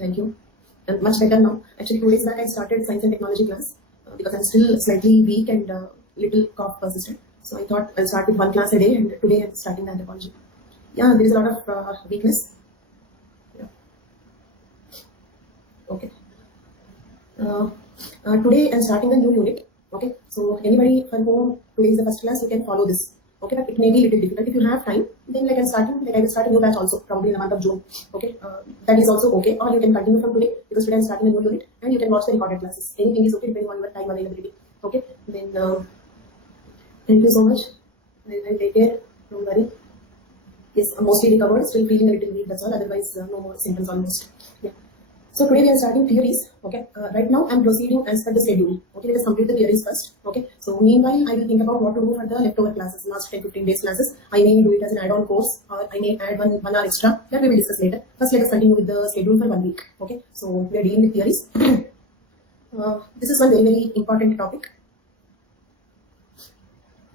Thank you. I'm much better now. Actually, 2 days back I started science and technology class because I'm still slightly weak and little cough persistent. So I thought I'll start with 1 class a day, and today I'm starting the anthropology. Yeah, there is a lot of weakness. Yeah. Okay. Today I'm starting a new unit. Okay. So anybody for whom today is the first class, you can follow this. Okay, but it may be a little difficult. If you have time, then I will start a new batch also, probably in the month of June. Okay, that is also okay. Or you can continue from today, because today I'm starting a new unit, and you can watch the recorded classes. Anything is okay depending on your time availability. Okay, then thank you so much. I'll take care. Don't worry. Yes, I'm mostly recovered. Still feeling a little weak. That's all. Otherwise, no more symptoms almost. Yeah. So today we are starting theories. Okay, right now I'm proceeding as per the schedule. Okay, let us complete the theories first. Okay, so meanwhile I will think about what to do for the leftover classes, last 10-15 days classes. I may do it as an add-on course, or I may add one hour extra. That we will discuss later. First, let us continue with the schedule for 1 week. Okay, so we are dealing with theories. This is one very important topic.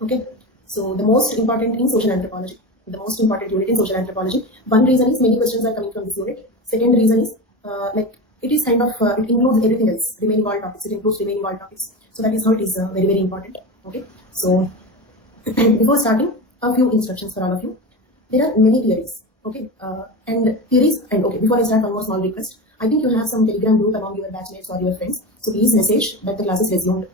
Okay, so the most important in social anthropology, the most important unit in social anthropology. One reason is many questions are coming from this unit. Second reason is like it is kind of it includes everything else, remaining all topics. It includes remaining all topics. So that is how it is very important. Okay, so before starting, a few instructions for all of you. There are many theories. Okay, and theories, and okay, before I start, one more small request. I think you have some Telegram group among your batchmates or your friends. So please message that the class is resumed.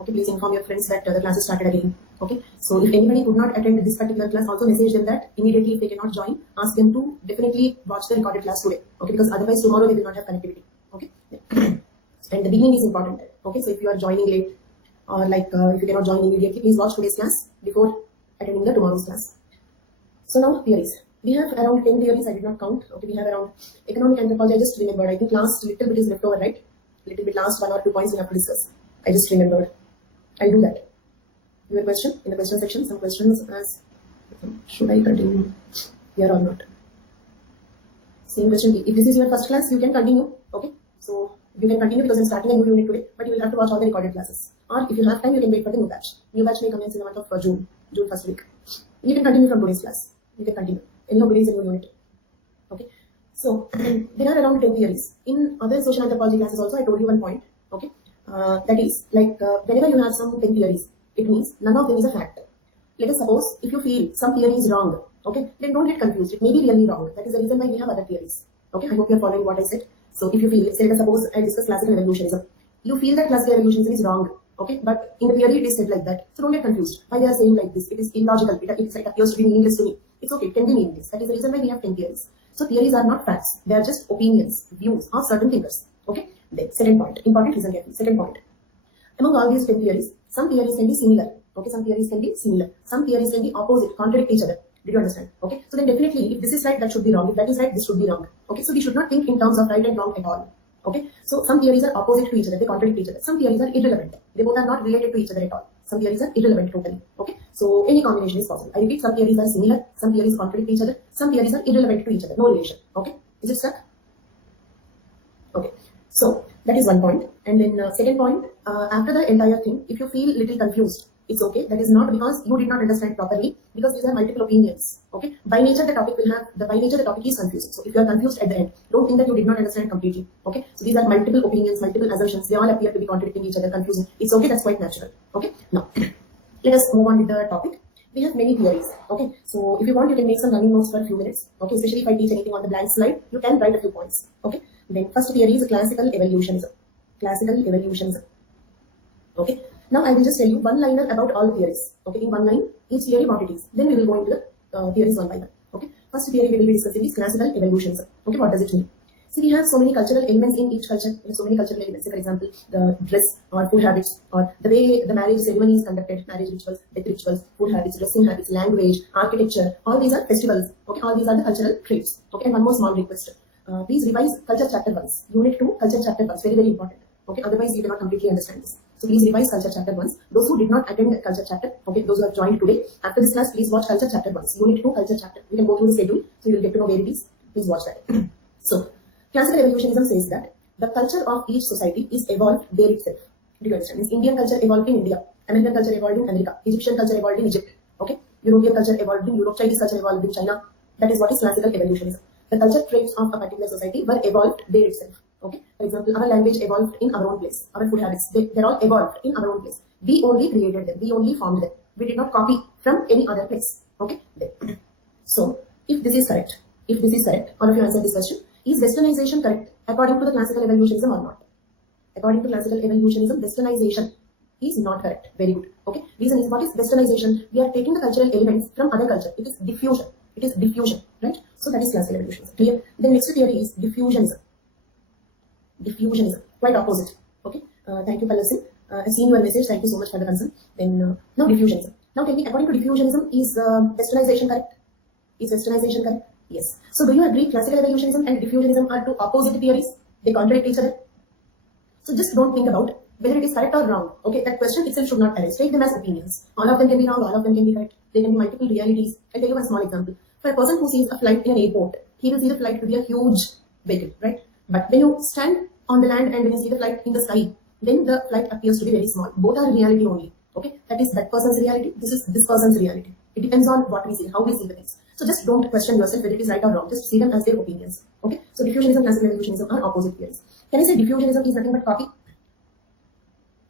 Okay, please inform your friends that the class is started again. Okay, so if anybody could not attend this particular class, also message them that immediately if they cannot join, ask them to definitely watch the recorded class today. Okay, because otherwise tomorrow they will not have connectivity. Okay, and the beginning is important. Okay, so if you are joining late, or like if you cannot join immediately, please watch today's class before attending the tomorrow's class. So now theories. We have around 10 theories. I did not count. Okay, we have around economic anthropology. I just remembered. I think last little bit is left over, right? Little bit, last 1 or 2 points we have to discuss. I just remembered. I'll do that. Your question in the question section. Some questions as should I continue here or not? Same question. If this is your first class, you can continue. Okay, so you can continue because I'm starting a new unit today, but you will have to watch all the recorded classes. Or if you have time, you can wait for the new batch. New batch may commence in the month of June first week. You can continue from today's class. You can continue. Today is a new unit. Okay, so there are around 10 theories. In other social anthropology classes also, I told you one point. Okay, that is like whenever you have some 10 theories, it means none of them is a fact. Let us suppose if you feel some theory is wrong, okay, then don't get confused. It may be really wrong. That is the reason why we have other theories. Okay, I hope you are following what I said. So if you feel, say, let us suppose I discuss classical evolutionism. You feel that classical evolutionism is wrong, okay, but in the theory it is said like that. So don't get confused. Why they are saying like this? It is illogical. It appears to be meaningless to me. It's okay. It can be meaningless. That is the reason why we have 10 theories. So theories are not facts. They are just opinions, views of certain thinkers. Okay. Then second point. Important reason carefully. Second point. Among all these 10 theories, some theories can be similar. Okay, some theories can be similar. Some theories can be opposite, contradict each other. Did you understand? Okay, so then definitely, if this is right, that should be wrong. If that is right, this should be wrong. Okay, so we should not think in terms of right and wrong at all. Okay, so some theories are opposite to each other. They contradict each other. Some theories are irrelevant. They both are not related to each other at all. Some theories are irrelevant totally. Okay, so any combination is possible. I repeat, some theories are similar. Some theories contradict each other. Some theories are irrelevant to each other. No relation. Okay, is it stuck? Okay, so that is one point. And then second point, after the entire thing, if you feel little confused, it's okay. That is not because you did not understand properly, because these are multiple opinions. Okay, by nature the topic the topic is confusing. So if you are confused at the end, don't think that you did not understand completely. Okay, so these are multiple opinions, multiple assumptions. They all appear to be contradicting each other, confusing. It's okay. That's quite natural. Okay, now let us move on with the topic. We have many theories. Okay, so if you want, you can make some running notes for a few minutes. Okay, especially if I teach anything on the blank slide, you can write a few points. Okay, then first theory is classical evolutionism. Classical evolutionism. Okay, now I will just tell you one liner about all the theories. Okay, in one line, each theory what it is. Then we will go into the theories one by one. Okay, first theory we will be discussing is classical evolutionism. Okay, what does it mean? See, we have so many cultural elements in each culture. We have so many cultural elements. Say, for example, the dress or food habits, or the way the marriage ceremony is conducted, marriage rituals, death rituals, food habits, dressing habits, language, architecture. All these are festivals. Okay, all these are the cultural traits. Okay, and one more small request. Please revise culture chapter once. Unit 2, culture chapter once. Very, very important. Okay, otherwise you cannot completely understand this. So please revise culture chapter once. Those who did not attend culture chapter, okay, those who have joined today, after this class, please watch culture chapter once. Unit 2, culture chapter. You can go through the schedule, so you will get to know where it is. Please watch that. So, classical evolutionism says that the culture of each society is evolved there itself. Do you understand? Means Indian culture evolved in India, American culture evolved in America, Egyptian culture evolved in Egypt. Okay, European culture evolved in Europe, Chinese culture evolved in China. That is what is classical evolutionism. The culture traits of a particular society were evolved there itself. Okay. For example, our language evolved in our own place. Our food habits, they're all evolved in our own place. We only created them. We only formed them. We did not copy from any other place. Okay. So, if this is correct, all of you answer this question. Is westernization correct according to the classical evolutionism or not? According to classical evolutionism, westernization is not correct. Very good. Okay. Reason is, what is westernization? We are taking the cultural elements from other culture. It is diffusion. It is diffusion, right? So that is classical evolutionism. Clear? The next theory is diffusionism. Diffusionism, quite opposite. Okay. Thank you, Pallav Singh. I've seen your message. Thank you so much for the concern. Then now diffusionism. Now tell me, according to diffusionism, is westernization correct? Is westernization correct? Yes. So do you agree classical evolutionism and diffusionism are two opposite theories? They contradict each other. So just don't think about whether it is correct or wrong. Okay, that question itself should not arise. Take them as opinions. All of them can be wrong, all of them can be correct. There can be multiple realities. I'll tell you one small example. For a person who sees a flight in an airport, he will see the flight to be a huge vehicle, right? But when you stand on the land and when you see the flight in the sky, then the flight appears to be very small. Both are reality only. Okay, that is that person's reality. This is this person's reality. It depends on what we see, how we see the things. So just don't question yourself whether it is right or wrong. Just see them as their opinions. Okay. So diffusionism, classical evolutionism are opposite theories. Can I say diffusionism is nothing but copy?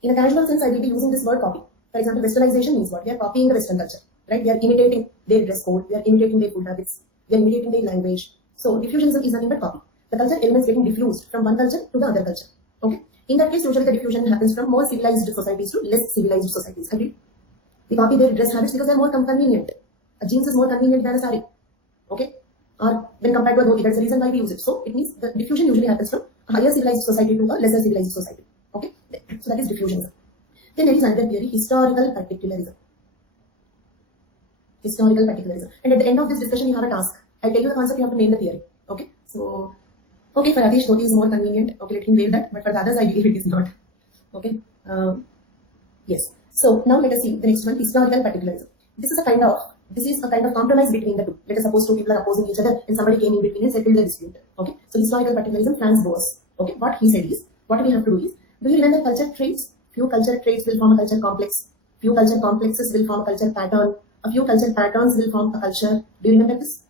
In a casual sense, I will be using this word copy. For example, westernization means what? We are copying the Western culture, right? We are imitating their dress code. We are imitating their food habits. We are imitating their language. So diffusionism is nothing but copy. The culture elements getting diffused from one culture to the other culture. Okay. In that case, usually the diffusion happens from more civilized societies to less civilized societies. Agreed? We copy their dress habits because they are more convenient. A jeans is more convenient than a sari. Okay? Or when compared to a dhoti, that's the reason why we use it. So it means the diffusion usually happens from a higher civilized society to a lesser civilized society. Okay? So that is diffusionism. Then there is another theory, historical particularism. Historical particularism. And at the end of this discussion, you have a task. I'll tell you the concept, you have to name the theory. Okay? So, okay, for Atish, dhoti is more convenient. Okay, let him name that. But for the others, I believe it is not. Okay? Yes. So now let us see the next one, historical particularism. This is a kind of compromise between the two. Let us suppose two people are opposing each other and somebody came in between and settled the dispute. Okay. So historical particularism, Franz Boas. Okay. What he said is, what we have to do is, do you remember culture traits? Few culture traits will form a culture complex. Few culture complexes will form a culture pattern. A few culture patterns will form a culture. Do you remember this?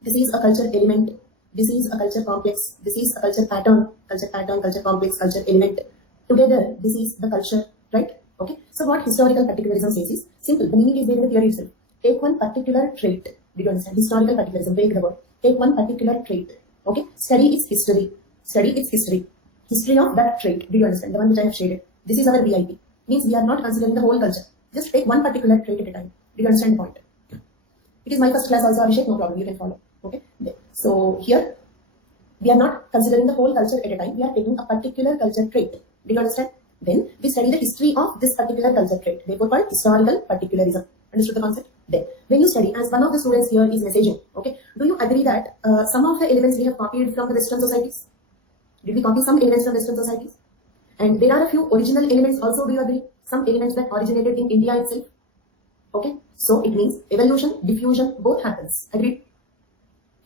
This is a culture element. This is a culture complex. This is a culture pattern, culture complex, culture element. Together, this is the culture, right? Okay. So what historical particularism says is simple. The meaning is there in the theory itself. Take one particular trait. Did you understand? Historical particularism. Break the word. Take one particular trait. Okay. Study its history. Study its history. History of that trait. Do you understand? The one which I have shaded. This is our VIP. Means we are not considering the whole culture. Just take one particular trait at a time. Do you understand the point? It is my first class also, Abhishek. No problem. You can follow. Okay. So here we are not considering the whole culture at a time. We are taking a particular culture trait. Do you understand? Then we study the history of this particular culture trait. Therefore called historical particularism. Understood the concept? Then when you study, as one of the students here is messaging, okay, do you agree that some of the elements we have copied from the Western societies? Did we copy some elements from Western societies? And there are a few original elements also, do you agree? Some elements that originated in India itself. Okay, so it means evolution, diffusion, both happens. Agreed?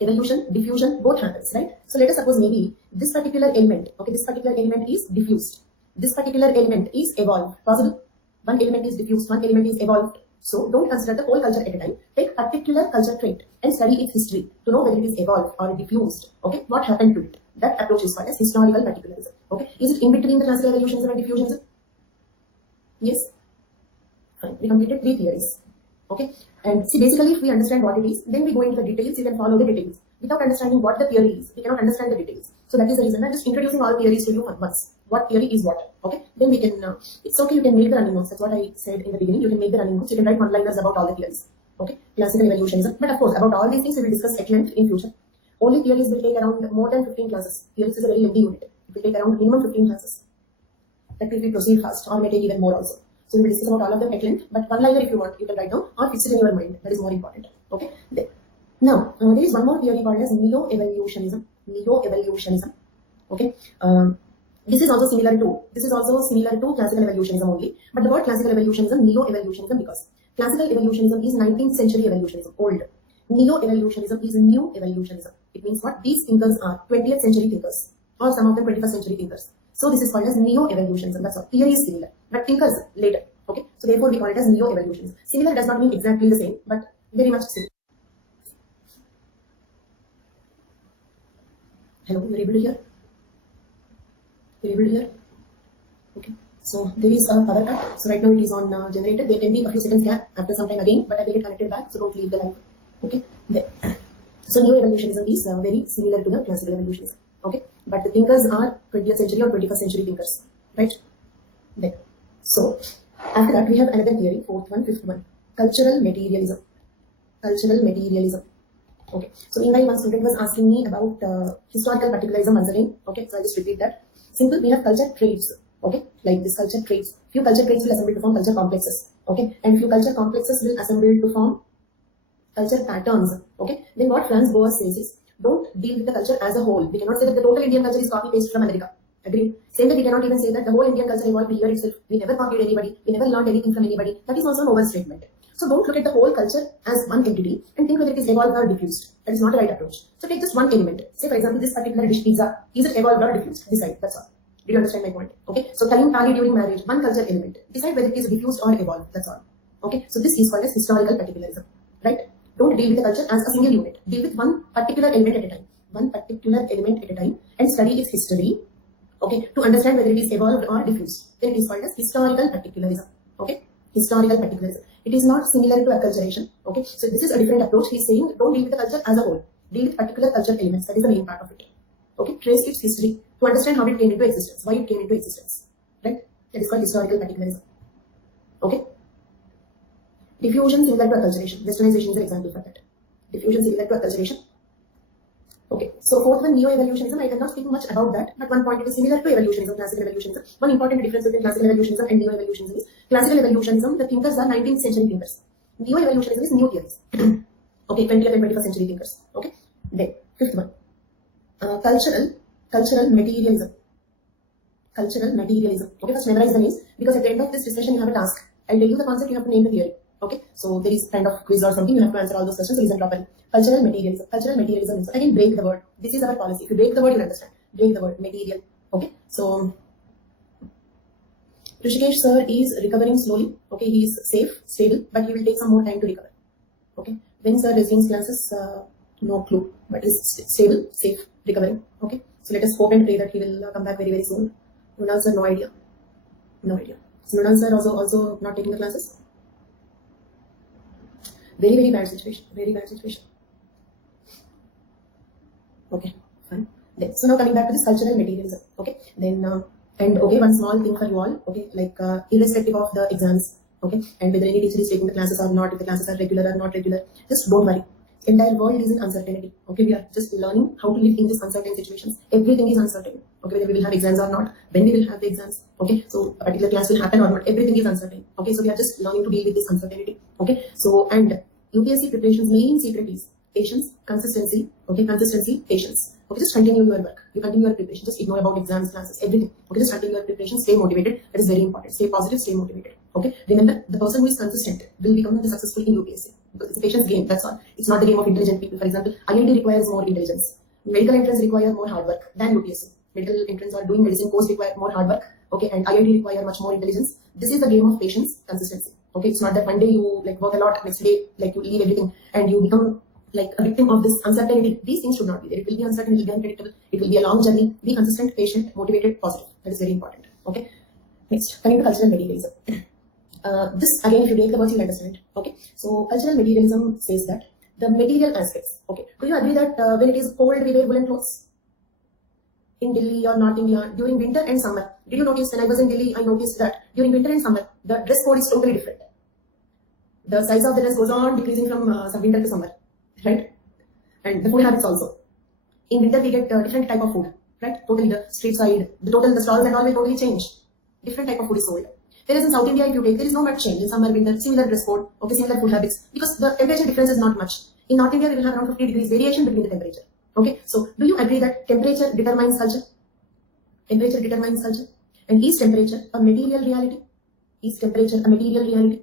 Evolution, diffusion, both happens, right? So let us suppose maybe this particular element, okay, this particular element is diffused. This particular element is evolved. Possible? One element is diffused, one element is evolved. So don't consider the whole culture at a time. Take particular culture trait and study its history to know whether it is evolved or diffused. Okay, what happened to it? That approach is called as historical particularism. Okay, is it in between the classical evolutionism and diffusionism? Yes. Fine. We completed 3 theories. Okay, and see, basically if we understand what it is, then we go into the details. You can follow the details. Without understanding what the theory is, we cannot understand the details. So that is the reason I'm just introducing all theories to you once. What theory is what? Okay, then we can. It's okay. You can make the running notes. That's what I said in the beginning. You can make the running notes. You can write one-liners about all the theories. Okay, classical evolutionism. But of course, about all these things we will discuss at length in future. Only theories will take around more than 15 classes. Theories is a very lengthy unit. It will take around minimum 15 classes. That will be proceed fast, or may take even more also. So we will discuss about all of them at length. But one-liner if you want, you can write down or fix it in your mind. That is more important. Okay. Then. Now, there is one more theory called as neo-evolutionism. Neo-evolutionism. Okay. This is also similar to classical evolutionism only. But the word classical evolutionism, neo-evolutionism, because classical evolutionism is 19th century evolutionism, old. Neo-evolutionism is new evolutionism. It means what? These thinkers are 20th century thinkers, or some of them 21st century thinkers. So this is called as neo-evolutionism. That's all. Theory is similar, but thinkers later. Okay. So therefore we call it as neo-evolutionism. Similar does not mean exactly the same, but very much similar. Hello, you're able to hear? You're able to hear? Okay. So there is a power cut. So right now it is on generated. There can be a few seconds gap after some time again, but I will get connected back. So don't leave the line. Okay. There. So neo-evolutionism is very similar to the classical evolutionism. Okay. But the thinkers are 20th century or 21st century thinkers. Right. There. So after that we have another theory, fourth one, fifth one, cultural materialism. Cultural materialism. Okay. So in my one student was asking me about historical particularism once again. Okay. So I'll just repeat that. Simple. We have culture traits. Okay, like this culture traits. Few culture traits will assemble to form culture complexes. Okay, and few culture complexes will assemble to form culture patterns. Okay, then what Franz Boas says is, don't deal with the culture as a whole. We cannot say that the total Indian culture is copy paste from America. Agree? Same way we cannot even say that the whole Indian culture evolved here itself. We never copied anybody. We never learned anything from anybody. That is also an overstatement. So don't look at the whole culture as one entity and think whether it is evolved or diffused. That is not the right approach. So take just one element. Say for example, this particular dish pizza, is it evolved or diffused? Decide. That's all. Do you understand my point? Okay. So telling party during marriage, one culture element. Decide whether it is diffused or evolved. That's all. Okay. So this is called as historical particularism. Right? Don't deal with the culture as a single unit. Deal with one particular element at a time. One particular element at a time and study its history. Okay. To understand whether it is evolved or diffused. Then it is called as historical particularism. Okay. Historical particularism. It is not similar to acculturation. Okay. So this is a different approach. He is saying don't deal with the culture as a whole. Deal with particular cultural elements. That is the main part of it. Okay. Trace its history to understand how it came into existence, why it came into existence. Right? That is called historical particularism. Okay. Diffusion similar to acculturation. Westernization is an example for that. Diffusion similar to acculturation. Okay. So fourth one, neo-evolutionism. I cannot speak much about that, but one point it is similar to evolutionism, classical evolutionism. One important difference between classical evolutionism and neo-evolutionism is classical evolutionism, the thinkers are 19th century thinkers. Neo-evolutionism is new theories. Okay, 20th and 21st century thinkers. Okay. Then fifth one, cultural materialism. Cultural materialism. Okay, first memorize the names because at the end of this discussion you have a task. I'll tell you the concept, you have to name the theory. Okay, so there is kind of quiz or something, you have to answer all those questions, listen properly. Cultural materialism. Cultural materialism is, again, break the word. This is our policy. If you break the word, you'll understand. Break the word, material. Okay, so Rishikesh sir is recovering slowly. Okay, he is safe, stable, but he will take some more time to recover. Okay, when sir resumes classes, no clue, but is stable, safe, recovering. Okay, so let us hope and pray that he will come back very, very soon. Nunal sir, no idea. No idea. So Nunal sir also not taking the classes. Very, very bad situation. Very bad situation. Okay, fine. Then, so now coming back to this cultural materialism. Okay, then and okay, one small thing for you all. Okay, like irrespective of the exams. Okay, and whether any teacher is taking the classes or not, if the classes are regular or not regular, just don't worry. Entire world is in uncertainty. Okay, we are just learning how to live in these uncertain situations. Everything is uncertain. Okay, whether we will have exams or not, when we will have the exams. Okay, so a particular class will happen or not, everything is uncertain. Okay, so we are just learning to deal with this uncertainty. Okay, so and UPSC preparation's main secret is patience, consistency. Okay, consistency, patience. Okay, just continue your work. You continue your preparation. Just ignore about exams, classes, everything. Okay, just continue your preparation. Stay motivated. That is very important. Stay positive. Stay motivated. Okay, remember the person who is consistent will become the successful in UPSC because it's a patience game. That's all. It's not the game of intelligent people. For example, IIT requires more intelligence. Medical entrance requires more hard work than UPSC. Medical entrance or doing medicine course require more hard work. Okay, and IIT require much more intelligence. This is the game of patience, consistency. Okay, it's not that one day you like work a lot, next day like you leave everything and you become like a victim of this uncertainty. These things should not be there. It will be uncertain, it will be unpredictable, it will be a long journey. Be consistent, patient, motivated, positive. That is very important. Okay. Next, coming to cultural materialism. This again, if you take the words, you'll understand. Okay. So cultural materialism says that the material aspects. Okay. Do you agree that when it is cold, we wear woolen clothes? In Delhi or North India, during winter and summer. Did you notice when I was in Delhi, I noticed that during winter and summer, the dress code is totally different. The size of the dress goes on decreasing from winter to summer, right? And the food habits also. In winter, we get different type of food, right? Totally the street side, the stalls and all will totally change. Different type of food is sold. Whereas in South India, if you take, there is no much change. In summer, winter, similar dress code, okay, similar food habits, because the temperature difference is not much. In North India, we will have around 50 degrees variation between the temperature. Okay, so do you agree that temperature determines culture? Temperature determines culture. And is temperature a material reality? Is temperature a material reality?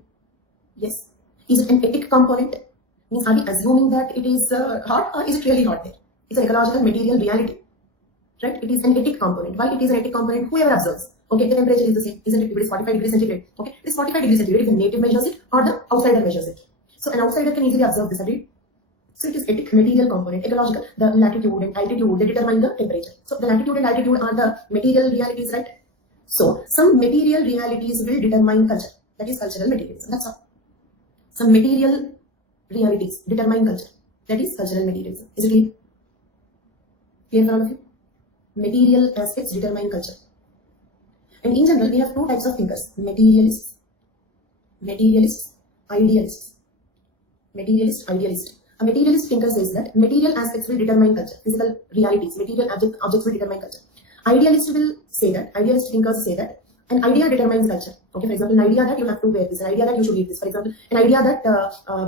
Yes. Is it an ethic component? Means are we assuming that it is hot or is it really hot there? It's an ecological material reality. Right? It is an ethic component. Why it is an ethic component? Whoever observes. Okay, the temperature is the same, isn't it? If it is 45 degrees centigrade. Okay, it is 45 degrees centigrade if the native measures it or the outsider measures it. So an outsider can easily observe this, agreed? So it is etic, material component, ecological, the latitude and altitude, they determine the temperature. So the latitude and altitude are the material realities, right? So some material realities will determine culture. That is cultural materialism. That's all. Some material realities determine culture. That is cultural materialism. Is it clear? Clear for all of you? Material aspects determine culture. And in general, we have two types of thinkers: materialists, idealists. Materialist, idealist. A materialist thinker says that material aspects will determine culture. Physical realities, material objects will determine culture. Idealist thinkers say that an idea determines culture. Okay, for example, an idea that you have to wear this, an idea that you should eat this. For example, an idea that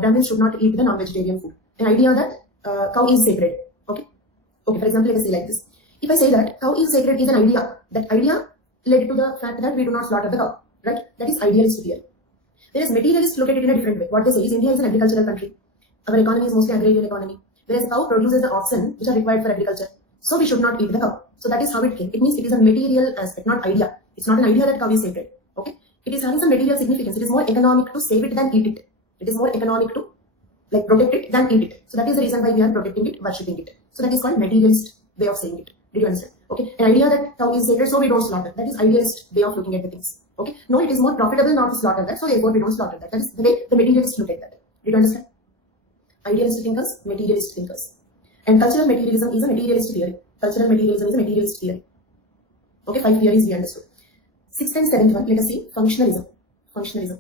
Brahmins should not eat the non-vegetarian food. An idea that cow is sacred. Okay, for example, let us say like this. If I say that cow is sacred is an idea, that idea led to the fact that we do not slaughter the cow, right? That is idealist theory. Whereas materialists look at it in a different way. What they say is India is an agricultural country. Our economy is mostly agrarian economy. Whereas the cow produces the oxen which are required for agriculture. So we should not eat the cow. So that is how it came. It means it is a material aspect, not idea. It's not an idea that cow is sacred. Okay? It is having some material significance. It is more economic to save it than eat it. It is more economic to protect it than eat it. So that is the reason why we are protecting it, worshipping it. So that is called materialist way of saying it. Did you understand? Okay? An idea that cow is sacred, so we don't slaughter. That is idealist way of looking at the things. Okay? No, it is more profitable not to slaughter that, so therefore we don't slaughter that. That is the way the materialists look at that. Did you understand? Idealist thinkers, materialist thinkers. And cultural materialism is a materialist theory. Cultural materialism is a materialist theory. Okay, 5 theories we understood. 6th and 7th one, let us see functionalism. Functionalism.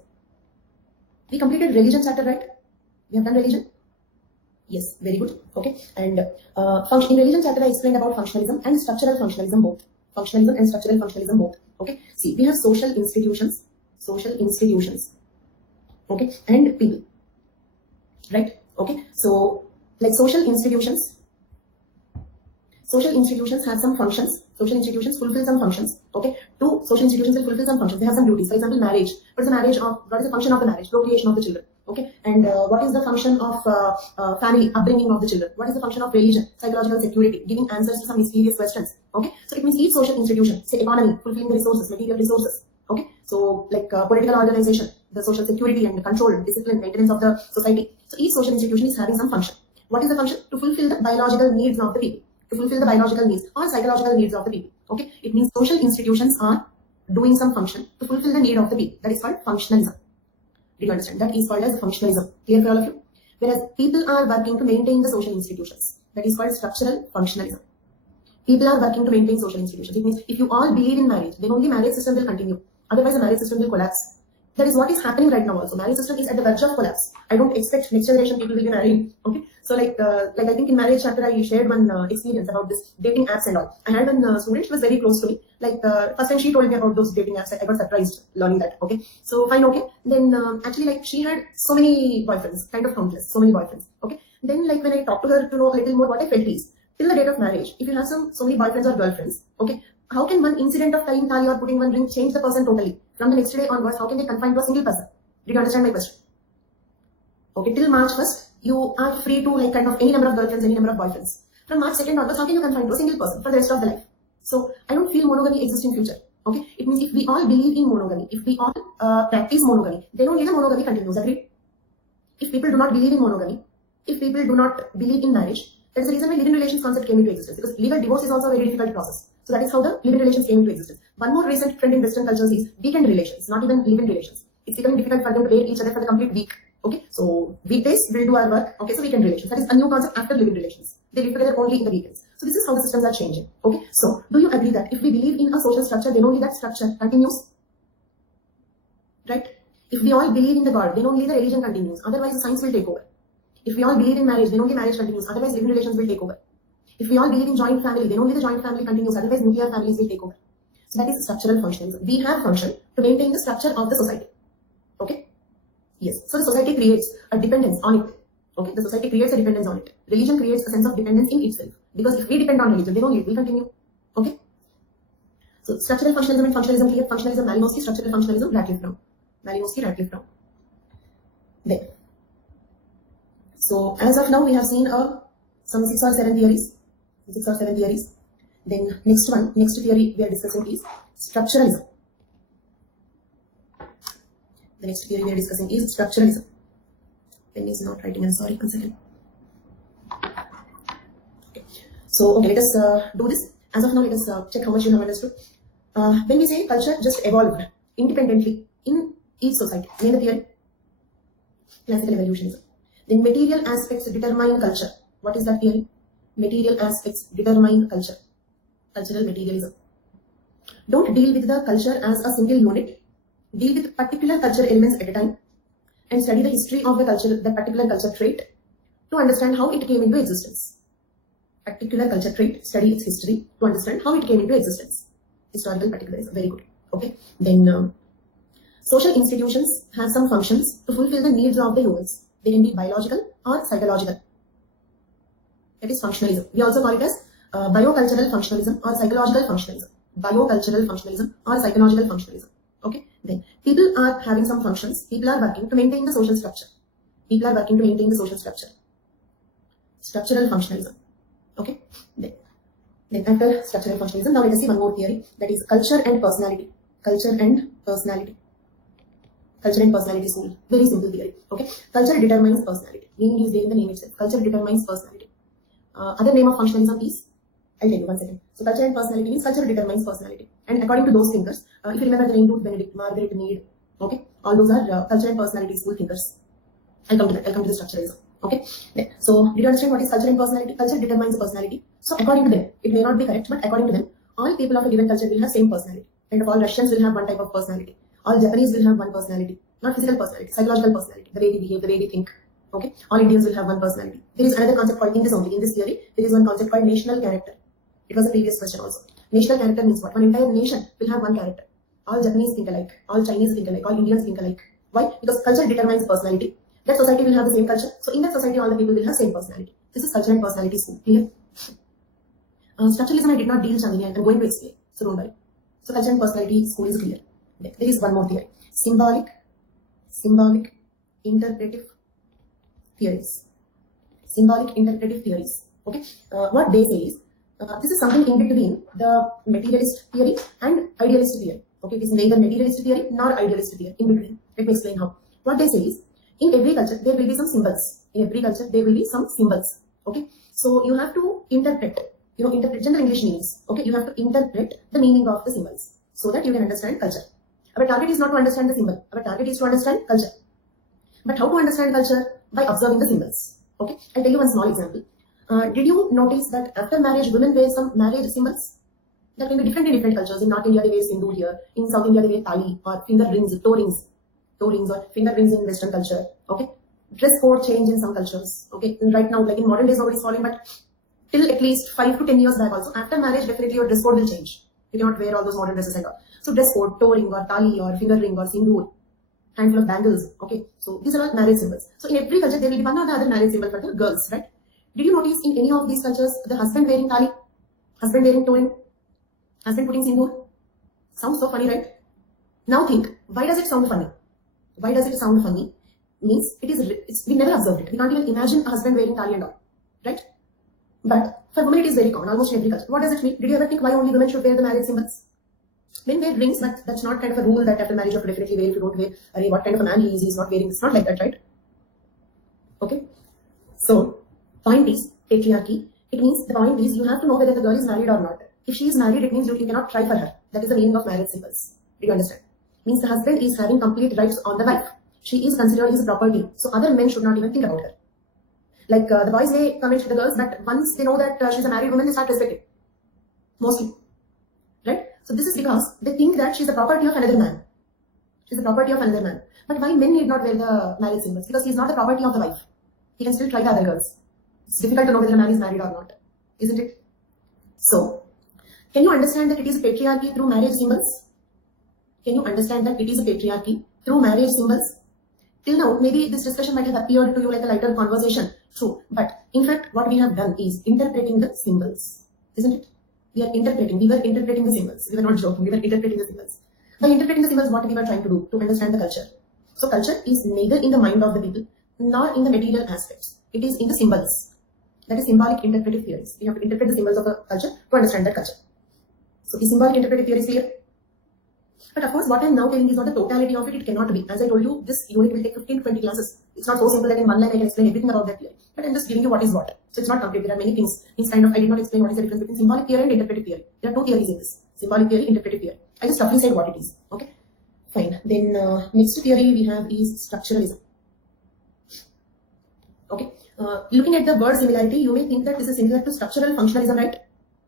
We completed religion chapter, right? We have done religion? Yes, very good. Okay, and in religion chapter I explained about functionalism and structural functionalism both. Functionalism and structural functionalism both. Okay, see, we have social institutions, okay, and people, right? Okay, so like social institutions have some functions. Social institutions fulfill some functions. Okay, two social institutions will fulfill some functions. They have some duties. For example, marriage. What is the function of the marriage? Procreation of the children. Okay, and what is the function of family, upbringing of the children? What is the function of religion? Psychological security, giving answers to some mysterious questions. Okay, so it means each social institution, say economy, fulfilling the resources, material resources. Okay, so like political organization, the social security and control, discipline, maintenance of the society. So each social institution is having some function. What is the function? To fulfill the biological needs of the people. To fulfill the biological needs or psychological needs of the people. Okay, it means social institutions are doing some function to fulfill the need of the people. That is called functionalism. Do you understand? That is called as functionalism. Clear for all of you? Whereas people are working to maintain the social institutions. That is called structural functionalism. People are working to maintain social institutions. It means if you all believe in marriage, then only marriage system will continue. Otherwise, the marriage system will collapse. That is what is happening right now also. Marriage system is at the verge of collapse. I don't expect next generation people will be marrying. Okay, so like I think in marriage chapter I shared one experience about this dating apps and all. I had one student, she was very close to me. Like first time she told me about those dating apps, I got surprised learning that. Okay, so fine, okay. Then actually like she had so many boyfriends, kind of countless, so many boyfriends. Okay, then like when I talked to her to know a little more, what I felt is till the date of marriage, if you have so many boyfriends or girlfriends, okay, how can one incident of tying tali or putting one ring change the person totally? From the next day onwards, how can they confine to a single person? Did you understand my question? Okay, till March 1st, you are free to like kind of any number of girlfriends, any number of boyfriends. From March 2nd onwards, how can you confine to a single person for the rest of the life? So I don't feel monogamy exists in future. Okay, it means if we all believe in monogamy, if we all practice monogamy, then only the monogamy continues. Agreed? If people do not believe in monogamy, if people do not believe in marriage, that's the reason why live-in relations concept came into existence. Because legal divorce is also a very difficult process. So that is how the live-in relations came into existence. One more recent trend in Western cultures is weekend relations, not even live-in relations. It's becoming difficult for them to date each other for the complete week. Okay, so weekdays we'll do our work. Okay, so weekend relations. That is a new concept after live-in relations. They live together only in the weekends. So this is how the systems are changing. Okay, so do you agree that if we believe in a social structure, then only that structure continues? Right? If we all believe in the God, then only the religion continues. Otherwise, the science will take over. If we all believe in marriage, then only marriage continues. Otherwise, live-in relations will take over. If we all believe in joint family, then only the joint family continues. Otherwise, nuclear families will take over. So that is structural functionalism. We have function to maintain the structure of the society. Okay? Yes. So the society creates a dependence on it. Okay? The society creates a dependence on it. Religion creates a sense of dependence in itself. Because if we depend on religion, then only it will continue. Okay? So structural functionalism and functionalism clear. Functionalism, Malinowski, structural functionalism, Radcliffe Brown. Malinowski, Radcliffe Brown. Then. So as of now, we have seen some 6 or 7 theories. 6 or 7 theories. Then next theory we are discussing is structuralism. The next theory we are discussing is structuralism. Pen is not writing, I'm sorry, 1 second. So okay, let us do this. As of now, let us check how much you have understood. When we say culture just evolved independently in each society, name the theory. Classical evolutionism. Then material aspects determine culture. What is that theory? Material aspects determine culture. Cultural materialism. Don't deal with the culture as a single unit. Deal with particular culture elements at a time and study the history of the culture, that particular culture trait, to understand how it came into existence. Particular culture trait, study its history to understand how it came into existence. Historical particularism, very good. Okay. Then social institutions have some functions to fulfill the needs of the humans. They can be biological or psychological. That is functionalism. We also call it as biocultural functionalism or psychological functionalism. Biocultural functionalism or psychological functionalism. Okay. Then people are having some functions. People are working to maintain the social structure. People are working to maintain the social structure. Structural functionalism. Okay. Then after structural functionalism, now let us see one more theory, that is culture and personality. Culture and personality. Culture and personality school. Very simple theory. Okay. Culture determines personality. Meaning is there in the name itself. Culture determines personality. Other name of functionalism is, I'll tell you one second. So culture and personality means culture determines personality. And according to those thinkers, if you remember the name Ruth Benedict, Margaret Mead, okay, all those are culture and personality school thinkers. I'll come to that. I'll come to the structuralism. Okay. So did you understand what is culture and personality? Culture determines the personality. So according to them, it may not be correct, but according to them, all people of a given culture will have same personality. And all Russians will have one type of personality. All Japanese will have one personality. Not physical personality, psychological personality. The way we behave, the way we think. Okay. All Indians will have one personality. There is another concept called, in this only, in this theory, there is one concept called national character. It was a previous question also. National character means what? One entire nation will have one character. All Japanese think alike. All Chinese think alike. All Indians think alike. Why? Because culture determines personality. That society will have the same culture. So in that society, all the people will have same personality. This is culture and personality school. Clear? Structuralism I did not deal, Chandini. I'm going to explain. So don't worry. So culture and personality school is clear. There is one more theory. Symbolic, interpretive theories. Symbolic interpretive theories. Okay. What they say is, this is something in between the materialist theory and idealist theory. Okay. It is neither materialist theory nor idealist theory. In between. Let me explain how. What they say is, in every culture, there will be some symbols. In every culture, there will be some symbols. Okay. So you have to interpret, interpret general English meanings. Okay. You have to interpret the meaning of the symbols so that you can understand culture. Our target is not to understand the symbol. Our target is to understand culture. But how to understand culture? By observing the symbols. Okay. I'll tell you one small example. Did you notice that after marriage, women wear some marriage symbols? That can be different in different cultures. In North India, they wear sindoor here. In South India, they wear tali or finger rings, toe rings or finger rings in Western culture. Okay. Dress code change in some cultures. Okay. And right now, like in modern days, nobody's following, but till at least 5 to 10 years back also, after marriage, definitely your dress code will change. You cannot wear all those modern dresses and all. So dress code, toe ring or tali or finger ring or sindoor, handful of bangles. Okay. So these are all marriage symbols. So in every culture, there will be one or the other marriage symbol for the girls, right? Did you notice in any of these cultures, the husband wearing tali, husband wearing toe ring, husband putting sindoor? Sounds so funny, right? Now think, why does it sound funny? Why does it sound funny? Means we never observed it. We can't even imagine a husband wearing tali and all, right? But for women, it is very common, almost in every culture. What does it mean? Did you ever think why only women should wear the marriage symbols? Men wear rings, but that's not kind of a rule that after marriage you have to definitely wear. If you don't wear, what kind of a man he is, he's not wearing. It's not like that, right? Okay. So, point is, patriarchy. It means, the point is, you have to know whether the girl is married or not. If she is married, it means you cannot try for her. That is the meaning of marriage symbols. Do you understand? Means the husband is having complete rights on the wife. She is considered his property. So other men should not even think about her. Like the boys may comment with the girls, but once they know that she's a married woman, they start respecting. Mostly. Right? So this is because they think that she's the property of another man. She's the property of another man. But why men need not wear the marriage symbols? Because he's not the property of the wife. He can still try the other girls. It's difficult to know whether a man is married or not. Isn't it? So, can you understand that it is a patriarchy through marriage symbols? Can you understand that it is a patriarchy through marriage symbols? Till now, maybe this discussion might have appeared to you like a lighter conversation. True. But in fact, what we have done is interpreting the symbols. Isn't it? We were interpreting the symbols. We were not joking. We were interpreting the symbols. By interpreting the symbols, what we were trying to do? To understand the culture. So culture is neither in the mind of the people, nor in the material aspects. It is in the symbols. That is symbolic interpretive theories. We have to interpret the symbols of a culture to understand that culture. So is symbolic interpretive theories clear? But of course, what I'm now telling is not the totality of it. It cannot be. As I told you, this unit will take 15 to 20 classes. It's not so simple that in one line I can explain everything about that theory. But I'm just giving you what is what. So it's not complete. There are many things. It's kind of, I did not explain what is the difference between symbolic theory and interpretive theory. There are two theories in this. Symbolic theory, interpretive theory. I just roughly said what it is. Okay? Fine. Then next theory we have is structuralism. Okay. Looking at the word similarity, you may think that this is similar to structural functionalism, right?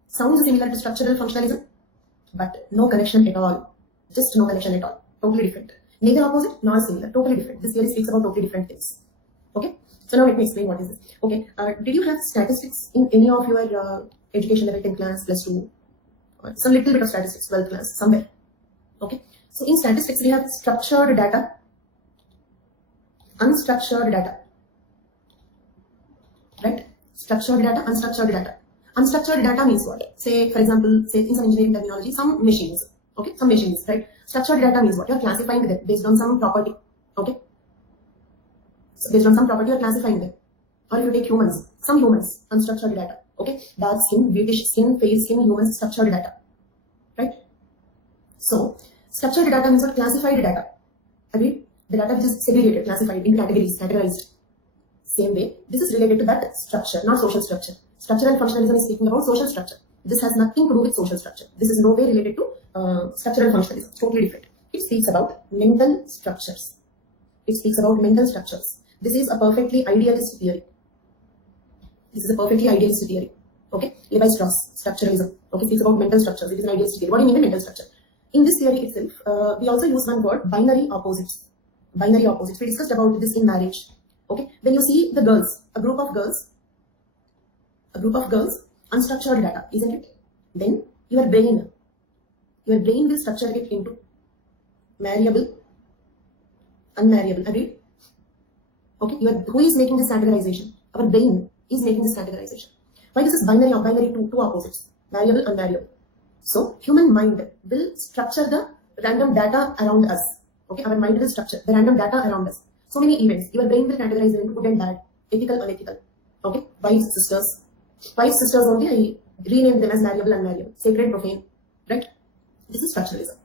Sounds similar to structural functionalism, but no connection at all. Just no connection at all. Totally different. Neither opposite nor similar. Totally different. This theory speaks about totally different things. Okay. So now let me explain what is this. Okay. Did you have statistics in any of your education level, 10 class, plus 2, or some little bit of statistics, 12th class, somewhere? Okay. So in statistics, we have structured data, unstructured data. Right? Structured data, unstructured data. Unstructured data means what? Say, for example, say in some engineering terminology, some machines. Okay, some machines, right? Structured data means what? You're classifying them based on some property. Okay? So based on some property, you're classifying them. Or if you take humans, some humans, unstructured data. Okay? Dark skin, British skin, pale skin, humans, structured data. Right? So, structured data means what? Classified data. Agreed? The data which is segregated, classified in categories, categorized. Same way, this is related to that structure, not social structure. Structural functionalism is speaking about social structure. This has nothing to do with social structure. This is no way related to structural functionalism. It's totally different. It speaks about mental structures. It speaks about mental structures. This is a perfectly idealist theory. This is a perfectly idealist theory. Okay? Levi-Strauss, structuralism. Okay? Speaks about mental structures. It is an idealist theory. What do you mean by mental structure? In this theory itself, we also use one word, binary opposites. Binary opposites. We discussed about this in marriage. Okay, when you see the girls, a group of girls, unstructured data, isn't it? Then your brain will structure it into marriable, unmarriable. Agreed? Okay, who is making this categorization? Our brain is making this categorization. Why this is binary two opposites, variable, unvariable. So human mind will structure the random data around us. Okay, our mind will structure the random data around us. So many events, your brain will categorize them into good and bad, ethical, unethical. Okay, wives, sisters only, I rename them as variable, unvariable, sacred, profane, right? This is structuralism.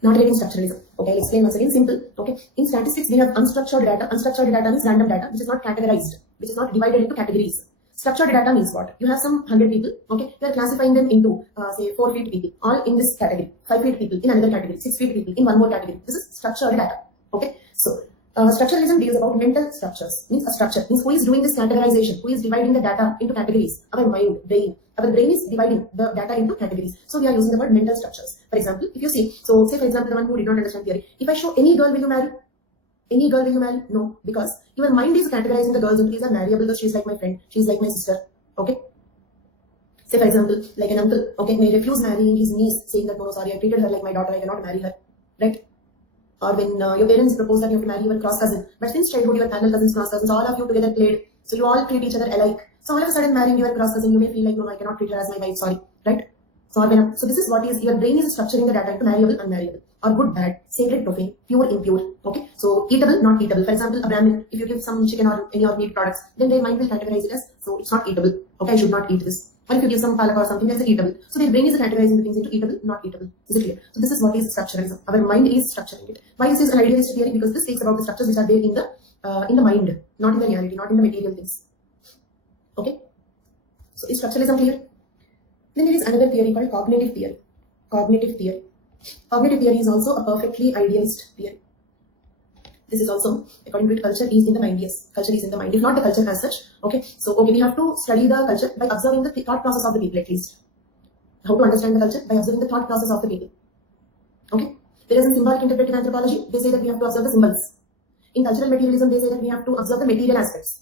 Not getting structuralism. Okay, I'll explain once again, simple. Okay, in statistics, we have unstructured data. Unstructured data means random data, which is not categorized, which is not divided into categories. Structured data means what? You have some 100 people, okay, you are classifying them into, say, 4 feet people, all in this category, 5 feet people in another category, 6 feet people in one more category. This is structured data. Okay, so structuralism deals about mental structures. Means a structure means who is doing this categorization, who is dividing the data into categories. Our mind, brain. Our brain is dividing the data into categories. So we are using the word mental structures. For example, if you see, so say for example, the one who did not understand theory. If I show any girl, will you marry? Any girl will you marry? No, because your mind is categorizing the girls into these are marriable because she's like my friend, she's like my sister. Okay. Say for example, like an uncle, okay, may refuse marrying his niece, saying that no, sorry, I treated her like my daughter, I cannot marry her, right? Or when your parents propose that you have to marry your cross cousin, but since childhood your panel cousins, cross cousins, all of you together played, so you all treat each other alike. So all of a sudden marrying your cross cousin, you may feel like no, I cannot treat her as my wife, sorry, right? So this is what is your brain is structuring the data into marriable, unmarriable, or good, bad, sacred, profane, pure, impure. Okay, so eatable, not eatable. For example, a Brahmin, if you give some chicken or any of meat products, then their mind will categorize it as so it's not eatable. Okay, I should not eat this. Or if you give some palak or something, that's eatable. So their brain is categorizing the things into eatable, not eatable. Is it clear? So this is what is structuralism. Our mind is structuring it. Why this is an idealist theory? Because this speaks about the structures which are there in the mind, not in the reality, not in the material things. Okay. So is structuralism clear? Then there is another theory called cognitive theory. Cognitive theory. Cognitive theory is also a perfectly idealist theory. This is also, according to it, culture is in the mind. Yes, culture is in the mind. If not the culture as such, okay. So, okay, we have to study the culture by observing the thought process of the people at least. How to understand the culture? By observing the thought process of the people. Okay. There is in symbolic interpretive anthropology, they say that we have to observe the symbols. In cultural materialism, they say that we have to observe the material aspects.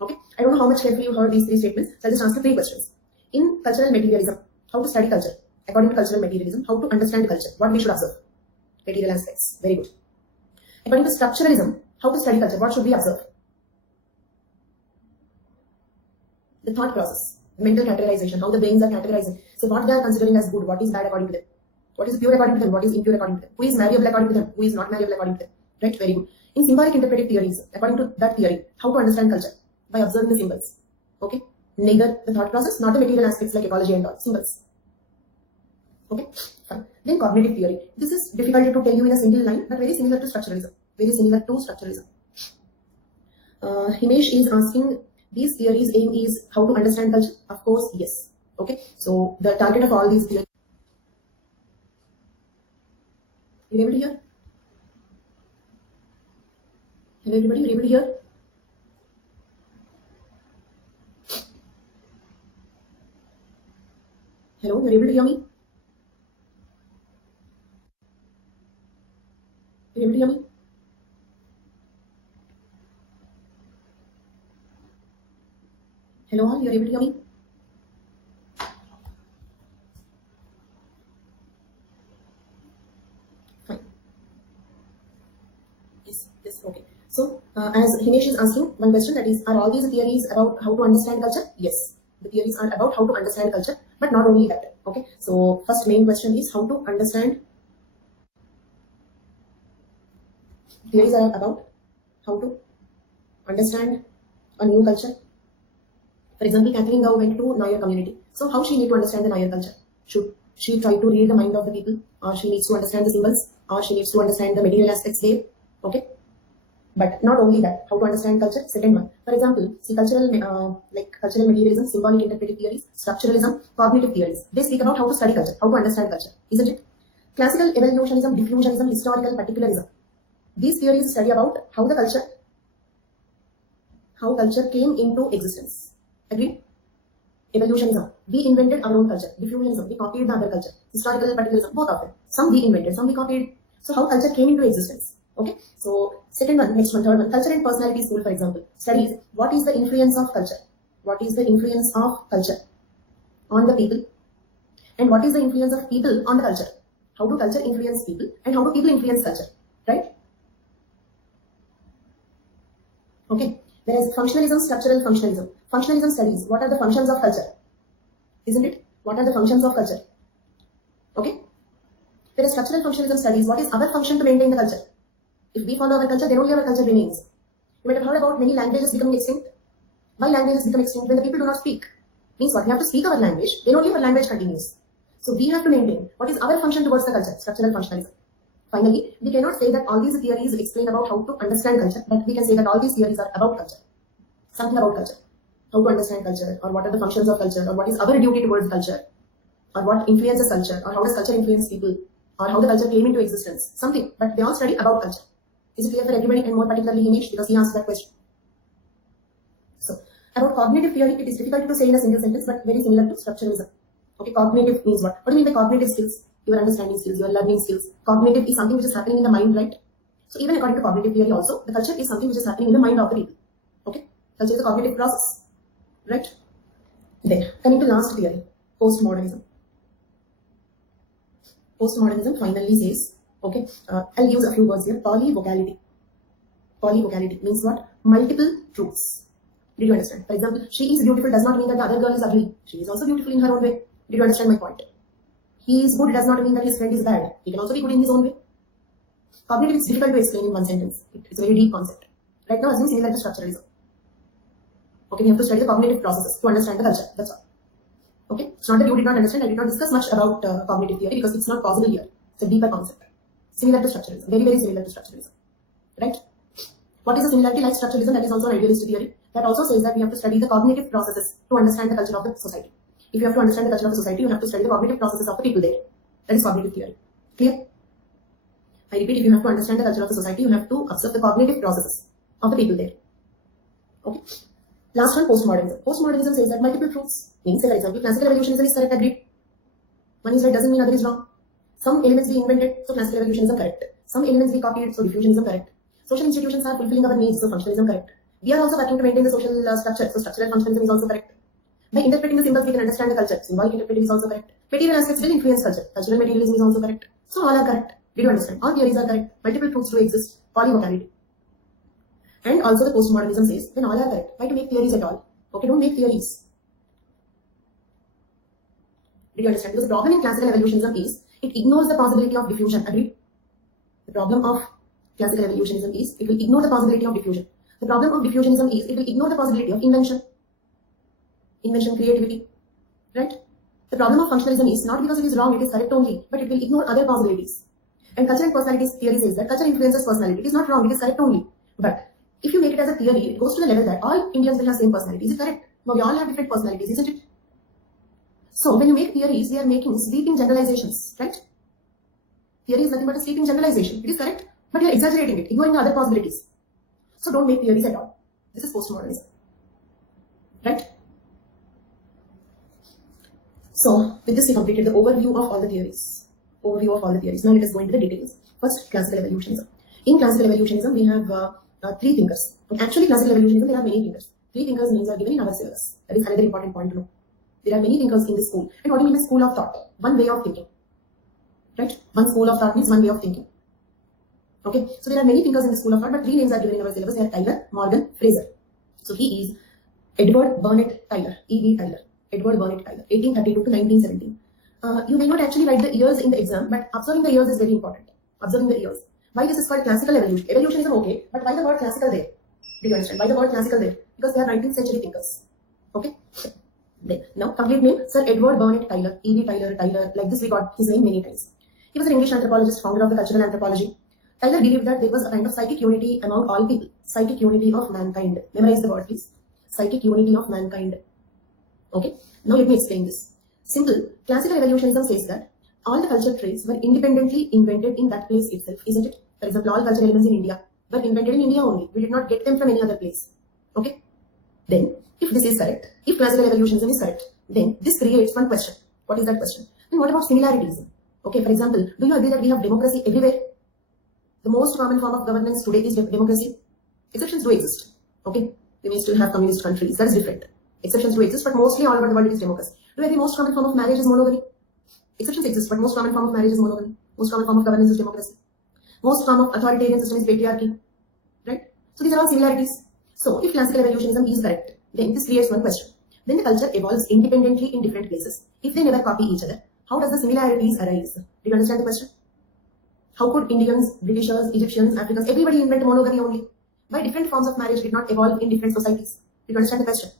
Okay. I don't know how much carefully you heard these three statements, so I'll just ask you 3 questions. In cultural materialism, how to study culture? According to cultural materialism, how to understand culture? What we should observe? Material aspects. Very good. According to structuralism, how to study culture? What should we observe? The thought process, the mental categorization, how the brains are categorizing. So what they are considering as good, what is bad according to them, what is pure according to them, what is impure according to them, who is marriable according to them, who is not marriable according to them. Right? Very good. In symbolic interpretive theories, according to that theory, how to understand culture? By observing the symbols. Okay? Neither the thought process, not the material aspects like ecology and all. Symbols. Okay, fine. Then cognitive theory. This is difficult to tell you in a single line, but very similar to structuralism. Very similar to structuralism. Himesh is asking, these theories aim is how to understand culture? Of course, yes. Okay, so the target of all these theories. You able to hear? Hello everybody, you able to hear? Hello, you're able to hear me? You're able to hear me? Hello all, you're able to hear me? Fine. Yes, okay. So, as Himesh is asking one question, that is, are all these theories about how to understand culture? Yes, the theories are about how to understand culture, but not only that. Okay, so first main question is how to understand. Theories are about how to understand a new culture. For example, Kathleen Gao went to Nair community. So how she need to understand the Nair culture? Should she try to read the mind of the people, or she needs to understand the symbols, or she needs to understand the material aspects there? Okay. But not only that, how to understand culture. Second one, for example, see cultural materialism, symbolic interpretive theories, structuralism, cognitive theories. They speak about how to study culture, how to understand culture, isn't it? Classical evolutionism, diffusionism, historical particularism. These theories study about how culture came into existence. Agreed? Evolutionism, we invented our own culture. Diffusionism, we copied the other culture. Historical particularism, both of them. Some we invented, some we copied. So how culture came into existence. Okay, so second one, next one, third one, culture and personality school, for example, studies what is the influence of culture, what is the influence of culture on the people, and what is the influence of people on the culture. How do culture influence people, and how do people influence culture, right? Okay, whereas functionalism, structural functionalism. Functionalism studies what are the functions of culture, isn't it? What are the functions of culture? Okay, whereas structural functionalism studies what is our function to maintain the culture. If we follow our culture, then only our culture remains. You might have heard about many languages becoming extinct. Why languages become extinct? When the people do not speak. Means what? We have to speak our language, then only our language continues. So we have to maintain what is our function towards the culture, structural functionalism. Finally, we cannot say that all these theories explain about how to understand culture, but we can say that all these theories are about culture. Something about culture. How to understand culture, or what are the functions of culture, or what is our duty towards culture, or what influences culture, or how does culture influence people, or how the culture came into existence. Something, but they all study about culture. Is it clear for everybody, and more particularly Himesh, because he asked that question? So, about cognitive theory, it is difficult to say in a single sentence, but very similar to structuralism. Okay, cognitive means what? What do you mean by cognitive skills? Your understanding skills, your learning skills. Cognitive is something which is happening in the mind, right? So, even according to cognitive theory also, the culture is something which is happening in the mind of the people. Okay, culture is a cognitive process, right? Then, coming to last theory, postmodernism. Postmodernism finally says, okay, I'll use a few words here. Polyvocality. Polyvocality means what? Multiple truths. Did you understand? For example, she is beautiful does not mean that the other girl is ugly. She is also beautiful in her own way. Did you understand my point? He is good does not mean that his friend is bad. He can also be good in his own way. Cognitive is difficult to explain in one sentence. It's a very deep concept. Right now, assume similar to structuralism. Okay, we have to study the cognitive processes to understand the culture. That's all. Okay, it's not that you did not understand. I did not discuss much about cognitive theory because it's not possible here. It's a deeper concept. Similar to structuralism, very, very similar to structuralism, right? What is the similarity like structuralism? That is also an idealist theory. That also says that we have to study the cognitive processes to understand the culture of the society. If you have to understand the culture of the society, you have to study the cognitive processes of the people there. That is cognitive theory. Clear? I repeat, if you have to understand the culture of the society, you have to observe the cognitive processes of the people there. Okay. Last one, postmodernism. Postmodernism says that multiple truths means, say for example, classical evolutionism is correct, agreed. One is right doesn't mean other is wrong. Some elements we invented, so classical evolutionism correct. Some elements we copied, so diffusionism correct. Social institutions are fulfilling our needs, so functionalism correct. We are also working to maintain the social structure, so structural functionalism is also correct. By interpreting the symbols, we can understand the culture. Symbolic interpreting is also correct. Material aspects will influence culture. Cultural materialism is also correct. So all are correct. Did you understand? All theories are correct. Multiple truths do exist. Polyvocality. And also the postmodernism says, then all are correct. Why to make theories at all? Okay, don't make theories. Did you understand? Because the problem in classical evolutionism is, it ignores the possibility of diffusion. Agreed? The problem of classical evolutionism is, it will ignore the possibility of diffusion. The problem of diffusionism is, it will ignore the possibility of invention. Invention, creativity. Right? The problem of functionalism is not because it is wrong, it is correct only, but it will ignore other possibilities. And culture and personality theory says that culture influences personality. It is not wrong, it is correct only. But if you make it as a theory, it goes to the level that all Indians will have same personality. Is it correct? No, we all have different personalities, isn't it? So when you make theories, we are making sweeping generalizations, right? Theory is nothing but a sweeping generalization. It is correct, but you are exaggerating it, ignoring the other possibilities. So don't make theories at all. This is postmodernism, right? So with this we completed the overview of all the theories. Now let us go into the details. First, classical evolutionism. In classical evolutionism, we have three thinkers. Actually, classical evolutionism, there are many thinkers. Three thinkers' names are given in our syllabus. That is another important point to know. There are many thinkers in this school. And what do you mean by school of thought? One way of thinking. Right? One school of thought means one way of thinking. Okay? So there are many thinkers in the school of thought, but three names are given in our syllabus. They are Tyler, Morgan, Fraser. So he is Edward Burnett Tyler, E.B. Tyler. Edward Burnett Tyler, 1832 to 1917. You may not actually write the years in the exam, but observing the years is very important. Observing the years. Why this is called classical evolution? Evolutionism, okay, but why the word classical there? Do you understand? Why the word classical there? Because they are 19th century thinkers. Okay? Then, now, complete name, Sir Edward Burnett Tyler, E.B. Tyler, like this we got his name many times. He was an English anthropologist, founder of the cultural anthropology. Tyler believed that there was a kind of psychic unity among all people. Psychic unity of mankind. Memorize the word, please. Psychic unity of mankind. Okay? Now let me explain this. Simple. Classical evolutionism says that all the cultural traits were independently invented in that place itself, isn't it? For example, all cultural elements in India were invented in India only. We did not get them from any other place. Okay? Then, if this is correct, if classical evolutionism is correct, then this creates one question. What is that question? Then what about similarities? Okay, for example, do you agree that we have democracy everywhere? The most common form of governance today is democracy. Exceptions do exist. Okay? We may still have communist countries. That is different. Exceptions do exist, but mostly all over the world it is democracy. Do you agree most common form of marriage is monogamy? Exceptions exist, but most common form of marriage is monogamy. Most common form of governance is democracy. Most form of authoritarian system is patriarchy. Right? So these are all similarities. So if classical evolutionism is correct, then this creates one question. When the culture evolves independently in different places, if they never copy each other, how does the similarities arise? Do you understand the question? How could Indians, Britishers, Egyptians, Africans, everybody invent monogamy only? Why different forms of marriage did not evolve in different societies? Do you understand the question?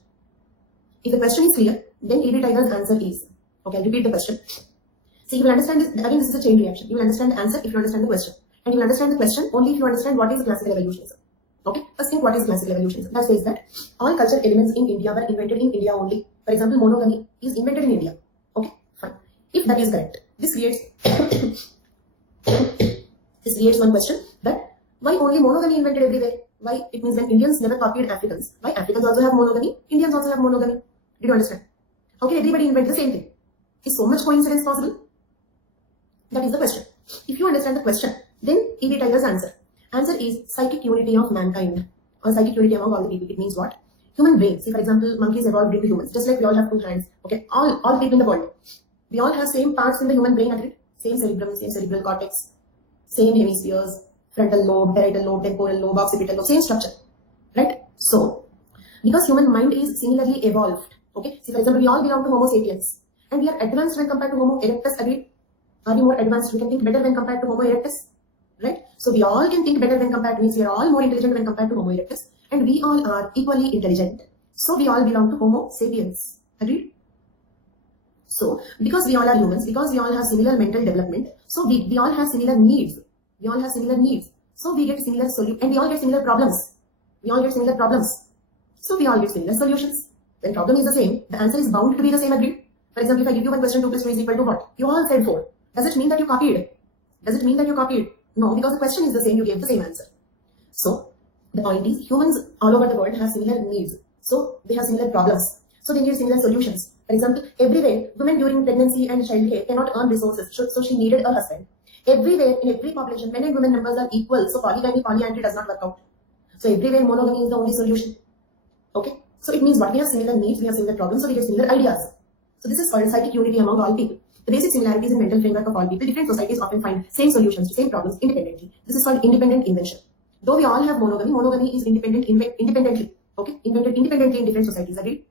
If the question is clear, then E.B. Tyler's answer is, okay, I'll repeat the question. See, you will understand this, again this is a chain reaction. You will understand the answer if you understand the question. And you will understand the question only if you understand what is classical evolutionism. Okay, first thing, what is classical evolutionism? That says that all cultural elements in India were invented in India only. For example, monogamy is invented in India. Okay, fine. If that is correct, this creates one question that why only monogamy invented everywhere? Why? It means when Indians never copied Africans. Why Africans also have monogamy? Indians also have monogamy. Did you understand? How can everybody invent the same thing? Is so much coincidence possible? That is the question. If you understand the question, then E.B. Tyler's answer. Answer is psychic unity of mankind, or psychic unity among all the people. It means what? Human brains. See, for example, monkeys evolved into humans, just like we all have two hands. Okay, all people in the world. We all have same parts in the human brain, agreed? Same cerebrum, same cerebral cortex, same hemispheres, frontal lobe, parietal lobe, temporal lobe, occipital lobe, same structure. Right? So, because human mind is similarly evolved. Okay, see, for example, we all belong to Homo sapiens, and we are advanced when compared to Homo erectus, agreed? Are we more advanced? We can think better when compared to Homo erectus, right? So we all can think better when compared to, means we are all more intelligent when compared to Homo erectus, and we all are equally intelligent. So we all belong to Homo sapiens, agreed? So because we all are humans, because we all have similar mental development, so we all have similar needs. We all have similar needs. So we get similar solutions, and we all get similar problems. We all get similar problems. So we all get similar solutions. When problem is the same, the answer is bound to be the same, agreed? For example, if I give you one question, 2 plus 2 is equal to what? You all said 4. Does it mean that you copied? Does it mean that you copied? No, because the question is the same, you gave the same answer. So, the point is, humans all over the world have similar needs. So, they have similar problems. So, they need similar solutions. For example, everywhere, women during pregnancy and childcare cannot earn resources, so she needed a husband. Everywhere, in every population, men and women numbers are equal, so polygamy, polyandry does not work out. So, everywhere, monogamy is the only solution. Okay? So, it means what? We have similar needs, we have similar problems, so we get similar ideas. So, this is called psychic unity among all people. The basic similarities in mental framework of all people, different societies often find same solutions to same problems independently. This is called independent invention. Though we all have monogamy, monogamy is independently. Okay? Invented independently in different societies, agreed?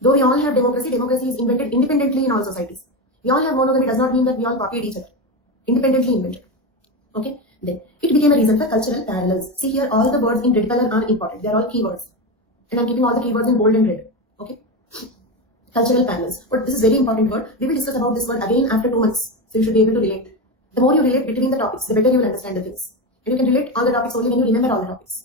Though we all have democracy, democracy is invented independently in all societies. We all have monogamy does not mean that we all copied each other. Independently invented. Okay? Then, it became a reason for cultural parallels. See here, all the words in red color are important. They are all keywords. And I'm keeping all the keywords in bold and red. Okay? Cultural parallels. But this is very important word. We will discuss about this word again after 2 months. So you should be able to relate. The more you relate between the topics, the better you will understand the things. And you can relate all the topics only when you remember all the topics.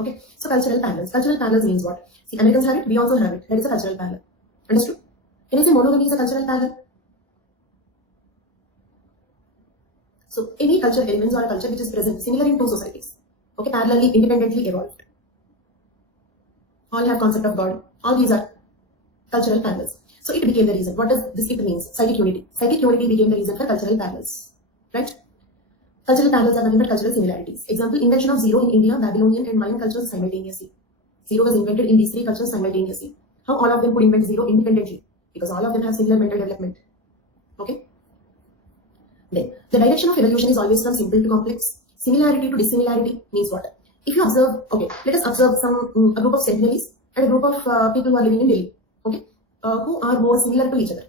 Okay. So cultural parallels. Cultural parallels means what? See, Americans have it, we also have it. That is a cultural parallel. Understood? Can you say monogamy is a cultural parallel? So any culture elements or a culture which is present similar in two societies. Okay, parallelly, independently evolved. All have concept of God. All these are cultural parallels. So it became the reason. What does this it means? Psychic unity. Psychic unity became the reason for cultural parallels. Right? Cultural parallels are nothing but cultural similarities. Example, invention of zero in India, Babylonian and Mayan cultures simultaneously. Zero was invented in these three cultures simultaneously. How all of them could invent zero independently? Because all of them have similar mental development. Okay? Then, the direction of evolution is always from simple to complex. Similarity to dissimilarity means what? If you observe, okay, let us observe a group of Sentinels and a group of people who are living in Delhi, okay, who are more similar to each other.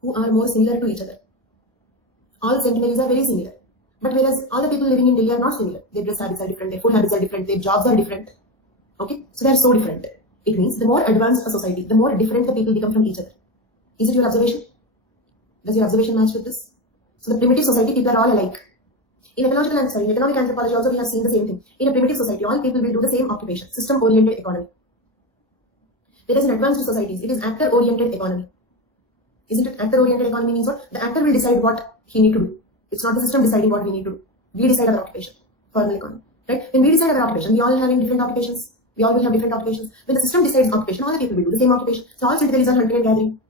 Who are more similar to each other. All Sentinels are very similar. But whereas all the people living in Delhi are not similar. Their dress habits are different, their food habits are different, their jobs are different. Okay, so they are so different. It means the more advanced a society, the more different the people become from each other. Is it your observation? Does your observation match with this? So the primitive society, people are all alike. In economic anthropology also we have seen the same thing. In a primitive society, all people will do the same occupation, system-oriented economy. Whereas in advanced societies, it is actor-oriented economy. Isn't it? Actor-oriented economy means what? The actor will decide what he need to do. It's not the system deciding what we need to do. We decide our occupation. Formal economy. Right? When we decide our occupation, we all having different occupations. We all will have different occupations. When the system decides occupation, all the people will do the same occupation. So all Sentinels are hunting and gathering.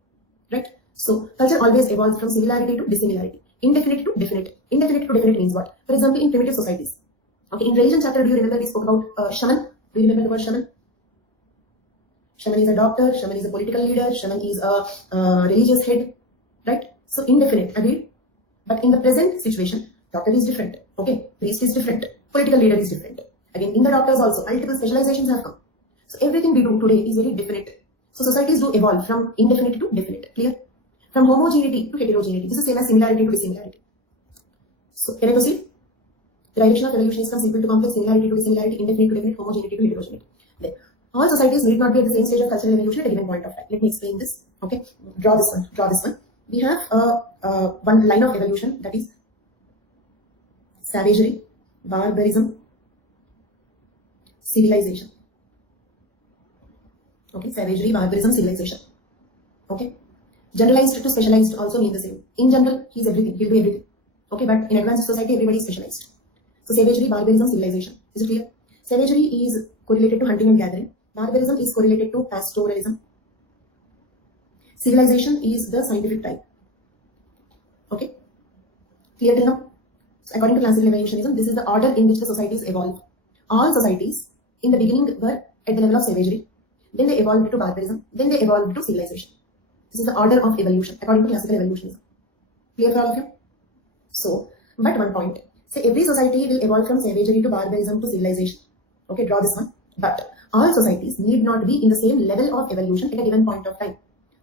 Right? So culture always evolves from similarity to dissimilarity. Indefinite to definite. Indefinite to definite means what? For example, in primitive societies. Okay, in religion chapter, do you remember we spoke about shaman? Do you remember the word shaman? Shaman is a doctor, shaman is a political leader, shaman is a religious head. Right? So indefinite, agreed? But in the present situation, doctor is different. Okay, priest is different. Political leader is different. Again, in the doctors also, multiple specializations have come. So everything we do today is very definite. So societies do evolve from indefinite to definite. Clear? From homogeneity to heterogeneity. This is same as similarity to dissimilarity. So can I proceed? The direction of evolution is from simple to complex, similarity to dissimilarity, indefinite to definite, homogeneity to heterogeneity. Then, all societies need not be at the same stage of cultural evolution at a given point of time. Let me explain this. Okay, draw this one. Draw this one. We have one line of evolution, that is savagery, barbarism, civilization. Okay, savagery, barbarism, civilization. Okay. Generalized to specialized also mean the same. In general, he is everything. He'll be everything. Okay, but in advanced society, everybody is specialized. So savagery, barbarism, civilization. Is it clear? Savagery is correlated to hunting and gathering. Barbarism is correlated to pastoralism. Civilization is the scientific type. Okay? Clear till now? So according to classical evolutionism, this is the order in which the societies evolve. All societies in the beginning were at the level of savagery. Then they evolved to barbarism. Then they evolved to civilization. This is the order of evolution according to classical evolutionism. Clear for all of you? So, but one point. Say every society will evolve from savagery to barbarism to civilization. Okay, draw this one. But all societies need not be in the same level of evolution at a given point of time.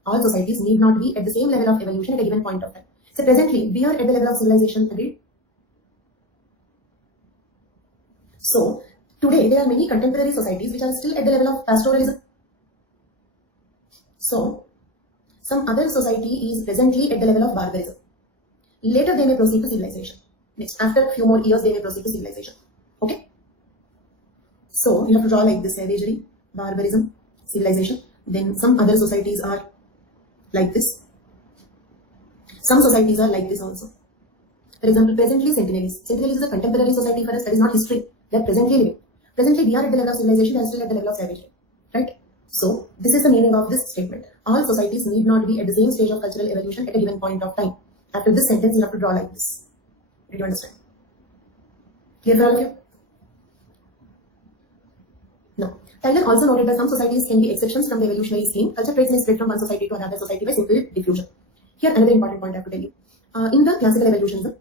All societies need not be at the same level of evolution at a given point of time. So presently, we are at the level of civilization, agreed? So, today there are many contemporary societies which are still at the level of pastoralism. So, some other society is presently at the level of barbarism. Later they may proceed to civilization. Next, after a few more years, they may proceed to civilization. Okay? So, you have to draw like this: savagery, barbarism, civilization. Then some other societies are like this. Some societies are like this also. For example, presently Sentinels. Sentinels is a contemporary society for us. That is not history. They are presently living. Presently we are at the level of civilization. They are still at the level of savagery. Right? So, this is the meaning of this statement. All societies need not be at the same stage of cultural evolution at a given point of time. After this sentence, you have to draw like this. Did you understand? Clear for all of you? No. TYLOR also noted that some societies can be exceptions from the evolutionary scheme. Culture traits may spread from one society to another society by simple diffusion. Here, another important point I have to tell you. In the classical evolutionism,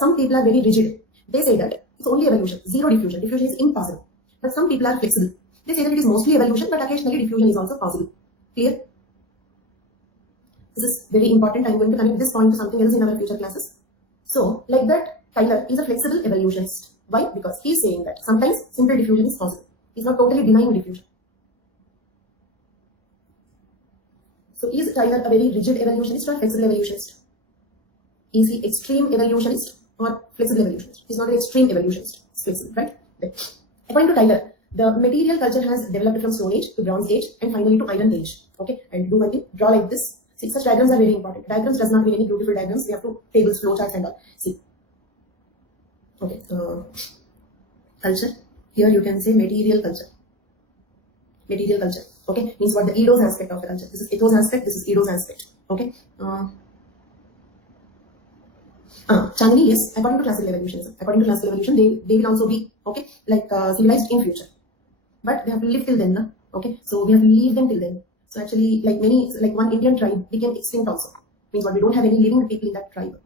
some people are very rigid. They say that it's only evolution, zero diffusion. Diffusion is impossible. But some people are flexible. They say that it is mostly evolution, but occasionally diffusion is also possible. Clear? This is very important. I am going to connect this point to something else in our future classes. So, like that, TYLOR is a flexible evolutionist. Why? Because he is saying that sometimes simple diffusion is possible. He is not totally denying diffusion. So is Tyler a very rigid evolutionist or flexible evolutionist? Is he extreme evolutionist or flexible evolutionist? He's not an extreme evolutionist. It's flexible, right? According to Tyler, the material culture has developed from Stone Age to Bronze Age and finally to Iron Age. Okay, and do one thing, draw like this. See, such diagrams are very important. Diagrams does not mean any beautiful diagrams. We have to tables, flowcharts and all. See. Okay, culture. Here you can say material culture. Material culture. Okay, means what the eidos aspect of the culture. This is ethos aspect, this is eidos aspect. Okay. Chandni, yes, according to classical evolutionism. According to classical evolution, they will also be, okay, like civilized in future. But they have to live till then, no? Okay, so we have to leave them till then. So actually, like one Indian tribe became extinct also. Means what, we don't have any living people in that tribe.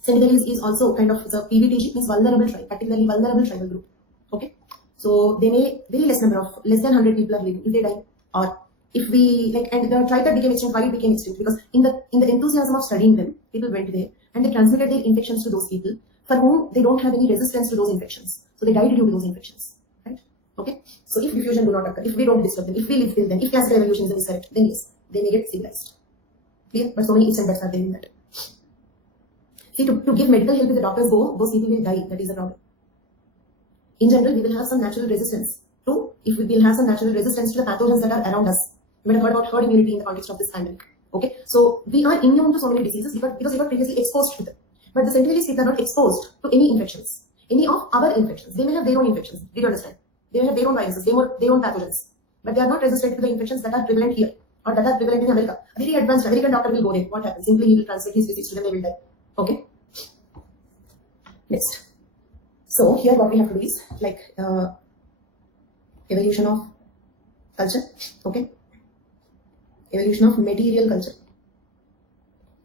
Senegalese is also kind of the PVTG, means vulnerable tribe, particularly vulnerable tribal group. Okay, so they may very less than 100 people are living if they die, or if we like, and the tribe that became extinct, why it became extinct? Because in the enthusiasm of studying them, people went there and they transmitted their infections to those people for whom they don't have any resistance to those infections. So they died due to those infections, right? Okay, so if diffusion do not occur, if we don't disturb them, if we live till then, if classical evolutionism is correct, then yes, they may get civilized. Clear? But so many ifs and buts are there in that. See, to give medical help if the doctors go, those people will die. That is the problem. In general, we will have some natural resistance to, if we will have some natural resistance to the pathogens that are around us. You might have heard about herd immunity in the context of this pandemic. Okay, so we are immune to so many diseases because we were previously exposed to them. But the Senegalese people are not exposed to any infections, any of our infections. They may have their own infections. Did you understand? They may have their own viruses, their own pathogens, but they are not resistant to the infections that are prevalent here or that are prevalent in America. A very advanced American doctor will go there. What happens? Simply he will transmit his disease to them. They will die. Okay. Next. So here what we have to do is like evolution of culture. Okay. Evolution of material culture.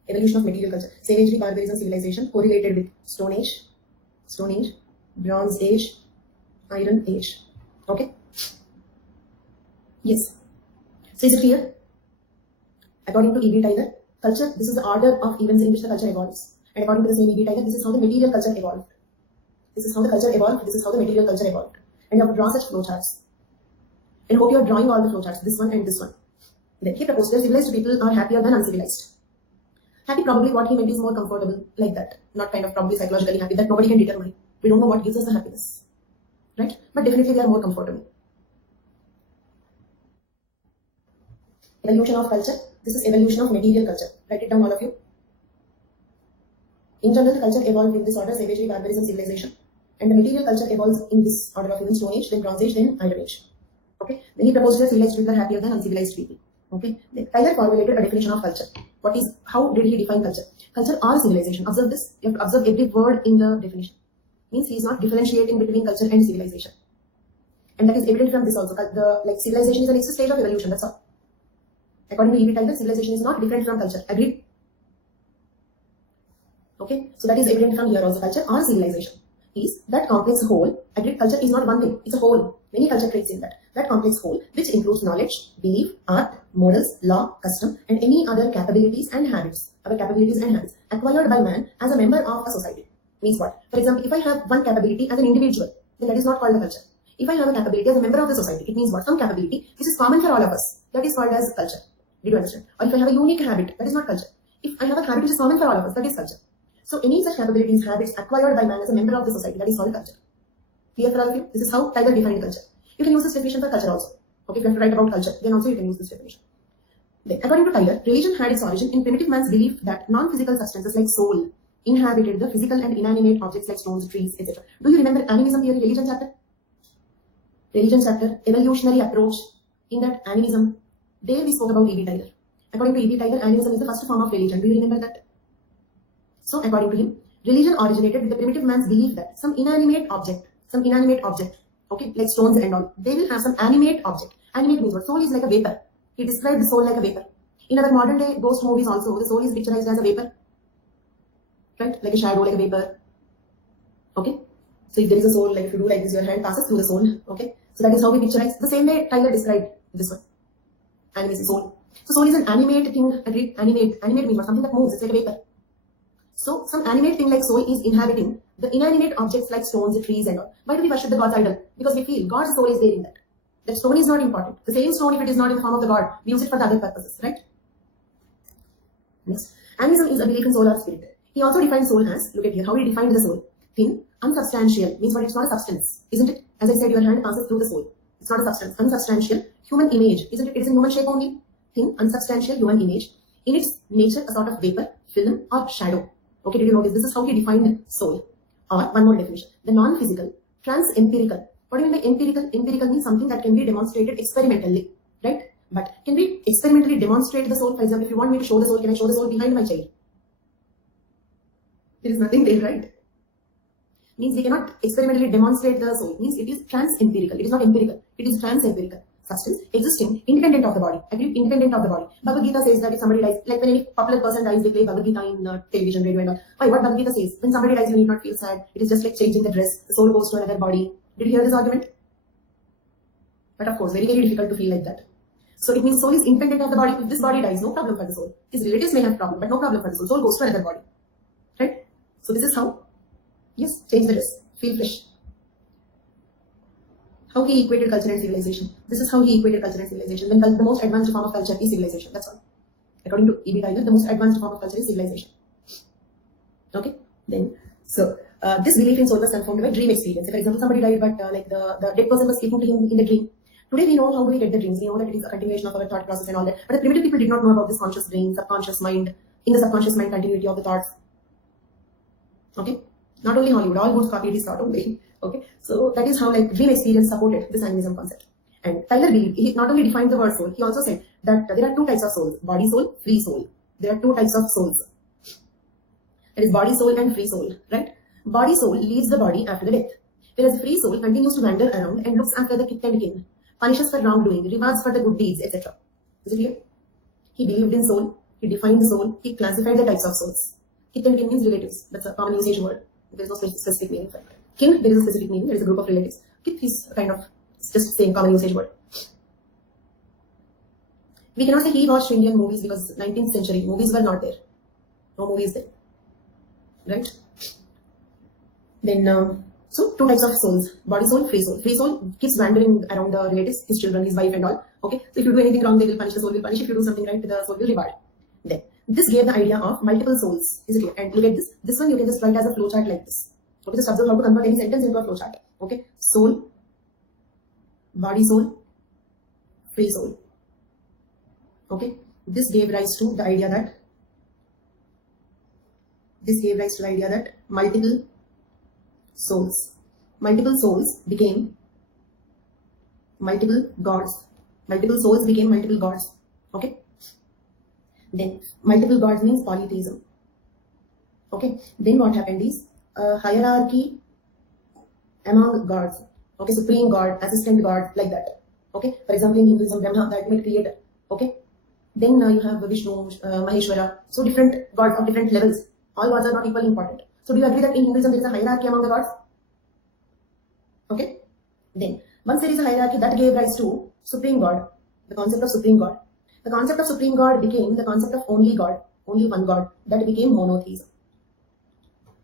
Evolution of material culture. Savagery, barbarism, civilization correlated with Stone Age, Bronze Age, Iron Age. Okay. Yes. So is it clear? According to E.B. Tyler, culture, this is the order of events in which the culture evolves. And according to the same E.B. Tyler, this is how the material culture evolved. This is how the culture evolved. This is how the material culture evolved. And you have to draw such flowcharts. And hope you are drawing all the flowcharts, this one and this one. Then he proposed that civilized people are happier than uncivilized. Happy, probably what he meant is more comfortable, like that. Not kind of probably psychologically happy, that nobody can determine. We don't know what gives us the happiness. Right? But definitely they are more comfortable. Evolution of culture. This is evolution of material culture. Write it down, all of you. In general, the culture evolved in this order: savagery, barbarism, civilization. And the material culture evolves in this order of events: Stone Age, then Bronze Age, then Iron Age. Okay. Then he proposed that civilized people are happier than uncivilized people. Okay. Then Tyler formulated a definition of culture. How did he define culture? Culture or civilization. Observe this. You have to observe every word in the definition. Means he is not differentiating between culture and civilization. And that is evident from this also. Civilization is the next stage of evolution. That's all. According to E.B. Tyler, civilization is not different from culture. Agreed? Okay. So that is evident from here also. Culture or civilization is that complex whole. Agreed? Culture is not one thing. It's a whole. Many culture traits in that. That complex whole, which includes knowledge, belief, art, morals, law, custom, and any other capabilities and habits. Our capabilities and habits acquired by man as a member of a society. Means what? For example, if I have one capability as an individual, then that is not called a culture. If I have a capability as a member of the society, it means what? Some capability which is common for all of us. That is called as culture. Did you understand? Or if I have a unique habit, that is not culture. If I have a habit which is common for all of us, that is culture. So any such capabilities, habits acquired by man as a member of the society, that is called culture. Clear for all of you? This is how Tyler defined culture. You can use this definition for culture also. Okay, if you have to write about culture, then also you can use this definition. Then, according to Tyler, religion had its origin in primitive man's belief that non-physical substances like soul inhabited the physical and inanimate objects like stones, trees, etc. Do you remember animism theory, religion chapter? Religion chapter, evolutionary approach. In that animism, there we spoke about E.B. Tyler. According to E.B. Tyler, animism is the first form of religion. Do you remember that? So, according to him, religion originated with the primitive man's belief that some inanimate object, okay, like stones and all, they will have some animate object. Animate means what? Soul is like a vapor. He described the soul like a vapor. In our modern day ghost movies also, the soul is picturized as a vapor. Right? Like a shadow, like a vapor. Okay? So if there is a soul, like if you do like this, your hand passes through the soul. Okay? So that is how we picturize. The same way Tyler described this one. Animate soul. So soul is an animate thing. Agreed? Animate means what? Something that moves. It's like a vapor. So some animate thing like soul is inhabiting the inanimate objects like stones, trees and all. Why do we worship the God's idol? Because we feel God's soul is there in that. That stone is not important. The same stone, if it is not in the form of the God, we use it for the other purposes, right? Next, animism is a belief in soul or spirit. He also defined soul as, look at here, how he defined the soul. Thin, unsubstantial, means what? It's not a substance, isn't it? As I said, your hand passes through the soul. It's not a substance. Unsubstantial, human image, isn't it? It is in human shape only. Thin, unsubstantial, human image. In its nature, a sort of vapor, film, or shadow. Okay, did you notice? This is how he defined soul. Or one more definition, the non-physical, trans-empirical. What do you mean by empirical? Empirical means something that can be demonstrated experimentally, right? But can we experimentally demonstrate the soul? For example, if you want me to show the soul, can I show the soul behind my child? There is nothing there, right? Means we cannot experimentally demonstrate the soul. Means it is trans-empirical. It is not empirical. It is trans-empirical. Substance existing independent of the body. Agree? Independent of the body. Bhagavad Gita says that if somebody dies, like when any popular person dies, they play Bhagavad Gita in television, radio, and all. Why? What Bhagavad Gita says? When somebody dies, you need not feel sad. It is just like changing the dress. The soul goes to another body. Did you hear this argument? But of course, very, very difficult to feel like that. So it means soul is independent of the body. If this body dies, no problem for the soul. His relatives may have problem, but no problem for the soul. Soul goes to another body. Right? So this is how, yes, change the dress. Feel fresh. How he equated culture and civilization. This is how he equated culture and civilization. When the most advanced form of culture is civilization. That's all. According to E.B. Tyler, the most advanced form of culture is civilization. Okay? Then, so this belief in soul was confirmed by dream experience. For example, somebody died, but like the dead person was speaking to him in the dream. Today we know how do we get the dreams. We know that it is a continuation of our thought process and all that. But the primitive people did not know about this conscious brain, subconscious mind, in the subconscious mind continuity of the thoughts. Okay? Not only Hollywood, all good copied his thought only. Okay? So that is how like dream experience supported this animism concept. And Tyler believed, he not only defined the word soul, he also said that there are two types of souls, body soul, free soul. There are two types of souls. That is body soul and free soul, right? Body soul leaves the body after the death, whereas free soul continues to wander around and looks after the kith and kin, punishes for wrongdoing, rewards for the good deeds, etc. Is it clear? He believed in soul, he defined the soul, he classified the types of souls. Kith and kin means relatives, that's a common usage word. There is no specific meaning for it. Kin, there is a specific meaning, there is a group of relatives. Kith is kind of just saying common usage word. We cannot say he watched Indian movies because 19th century movies were not there. No movies there. Right? Then, so two types of souls, body soul, free soul. Free soul keeps wandering around the relatives, his children, his wife and all. Okay, so if you do anything wrong, they will punish, the soul will punish. If you do something right, the soul will reward. Then, this gave the idea of multiple souls. Is it clear? And look at this. This one you can just write as a flowchart like this. Okay, just observe how to convert any sentence into a flowchart. Okay, soul, body soul, free soul. Okay, this gave rise to the idea that multiple souls became multiple gods. Multiple souls became multiple gods. Okay. Then multiple gods means polytheism. Okay. Then what happened is hierarchy among gods. Okay. Supreme God, assistant God, like that. Okay. For example, in Hinduism, Brahma, the ultimate creator. Okay. Then you have Vishnu, Maheshwara. So different gods of different levels. All gods are not equally important. So do you agree that in Hinduism there is a hierarchy among the gods? Okay. Then once there is a hierarchy, that gave rise to Supreme God, the concept of Supreme God. The concept of Supreme God became the concept of only God, only one God. That became monotheism.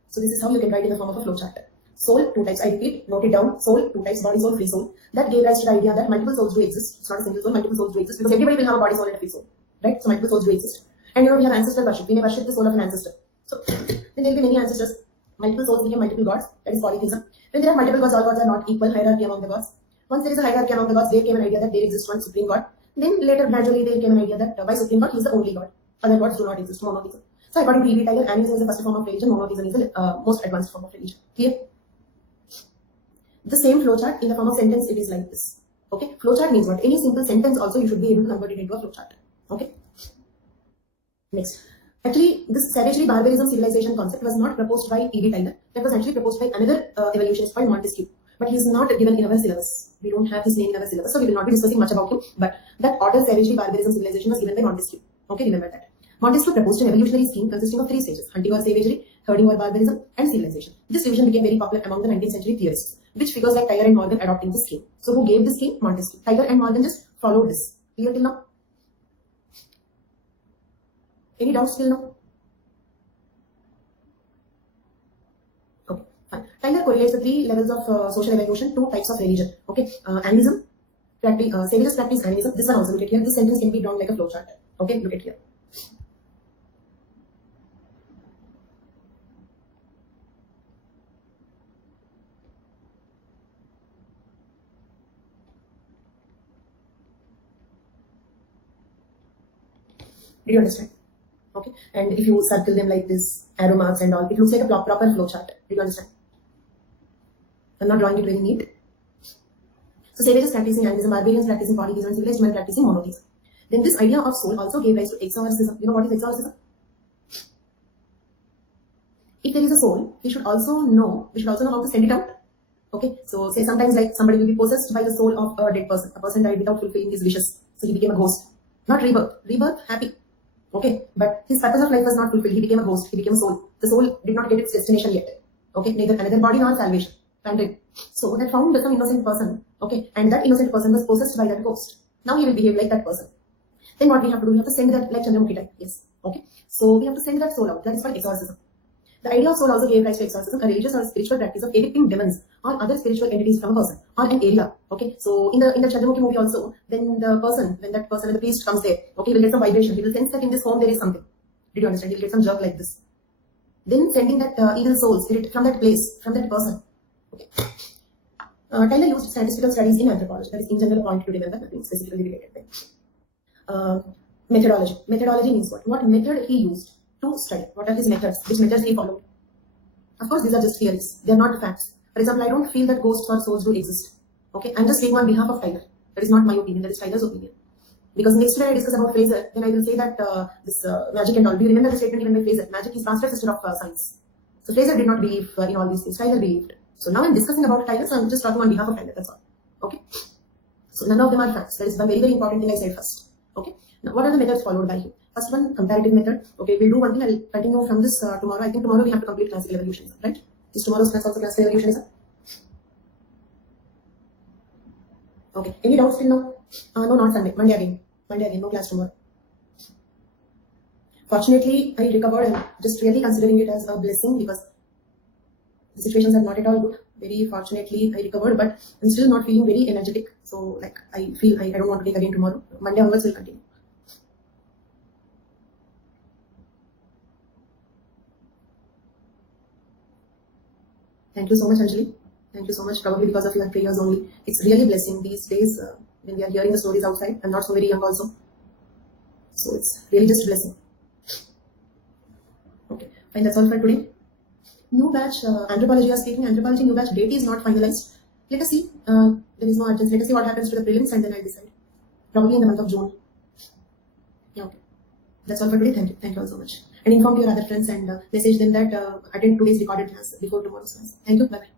So this is how you can write in the form of a flowchart. Soul, two types. I repeat, note it down. Soul, two types, body soul, free soul. That gave rise to the idea that multiple souls do exist. It's not a single soul, multiple souls do exist because everybody will have a body, soul and a free soul. Right? So multiple souls do exist. And you know we have ancestor worship. We may worship the soul of an ancestor. So then there will be many ancestors. Multiple souls became multiple gods. That is polytheism. When there are multiple gods, all gods are not equal. Hierarchy among the gods. Once there is a hierarchy among the gods, there came an idea that there exists one supreme God. Then later, gradually, there came an idea that by supreme God, he is the only God. Other gods do not exist. Monotheism. So according to E.B. Tyler, animism is the first form of religion. Monotheism is the most advanced form of religion. Clear? The same flowchart in the form of sentence, it is like this. Okay? Flowchart means what? Any simple sentence also you should be able to convert it into a flowchart. Okay? Next. Actually, this savagery, barbarism, civilization concept was not proposed by E.B. Tyler. That was actually proposed by another evolutionist called Montesquieu. But he is not given in our syllabus. We don't have his name in our syllabus, so we will not be discussing much about him. But that order, savagery, barbarism, civilization was given by Montesquieu. Okay, remember that. Montesquieu proposed an evolutionary scheme consisting of three stages: hunting or savagery, herding or barbarism, and civilization. This division became very popular among the 19th century theorists, which figures like Tyler and Morgan adopting this scheme. So who gave this scheme? Montesquieu. Tyler and Morgan just followed this. Clear till now? Any doubts till now? Okay, fine. Tyler correlates the three levels of social evolution, two types of religion. Okay, animism, savages practice animism. This one also, look at here. This sentence can be drawn like a flowchart. Okay, look at here. Did you understand? Okay. And if you circle them like this, arrow marks and all, it looks like a proper flow chart. Did you understand? I'm not drawing it very neat. So savages practicing animism, barbarians practicing polytheism, civilized men practicing monotheism. Then this idea of soul also gave rise to exorcism. You know what is exorcism? If there is a soul, we should also know how to send it out. Okay, so say sometimes like somebody will be possessed by the soul of a dead person. A person died without fulfilling his wishes, so he became a ghost. Not rebirth. Rebirth, happy. Okay, but his purpose of life was not fulfilled. He became a ghost. He became a soul. The soul did not get its destination yet. Okay, neither another body nor salvation. So that found some innocent person. Okay, and that innocent person was possessed by that ghost. Now he will behave like that person. Then what we have to do? We have to send that like Chandramukhi type. Yes. Okay. So we have to send that soul out. That is called exorcism. The idea of soul also gave rise to exorcism, a religious or spiritual practice of evicting demons or other spiritual entities from a person or an area. Okay. So in the Chandramukhi movie also, when the priest comes there, okay, he will get some vibration. He will sense that in this home there is something. Did you understand? He will get some jerk like this. Then sending that evil soul spirit from that place, from that person. Okay. TYLOR used statistical studies in anthropology. That is in general a point to remember, nothing specifically related there. Methodology. Methodology means what? What method he used to study. What are his methods? Which methods he followed? Of course, these are just theories. They are not facts. For example, I don't feel that ghosts or souls do exist. Okay, I'm just speaking on behalf of TYLOR. That is not my opinion. That is TYLOR's opinion. Because next time I discuss about Fraser, then I will say that this magic and all. Do you remember the statement given by Fraser? Magic is faster sister of science. So Fraser did not believe in all these things. TYLOR believed. So now I'm discussing about TYLOR, so I'm just talking on behalf of TYLOR. That's all. Okay. So none of them are facts. That is one very, very important thing I said first. Okay. Now, what are the methods followed by him? First one, comparative method. Okay, we'll do one thing. I'll continue from this tomorrow. I think tomorrow we have to complete classical evolutionism, right? Is tomorrow's class also classical evolutionism? Okay. Any doubts till now? No, not Sunday. Monday again. No class tomorrow. Fortunately, I recovered. I'm just really considering it as a blessing because the situations are not at all good. Very fortunately, I recovered, but I'm still not feeling very energetic. So, like, I feel I don't want to take again tomorrow. Monday onwards will continue. Thank you so much, Anjali. Thank you so much. Probably because of your prayers only. It's really a blessing these days when we are hearing the stories outside. I'm not so very young also. So, it's really just a blessing. Okay, fine. That's all for today. New batch, anthropology are speaking. Anthropology new batch date is not finalized. Let us see. There is no urgency. Let us see what happens to the prelims and then I'll decide. Probably in the month of June. Yeah, okay. That's all for today. Thank you. Thank you all so much. And inform your other friends and message them that attend today's recorded class before tomorrow's class. Thank you. Bye-bye.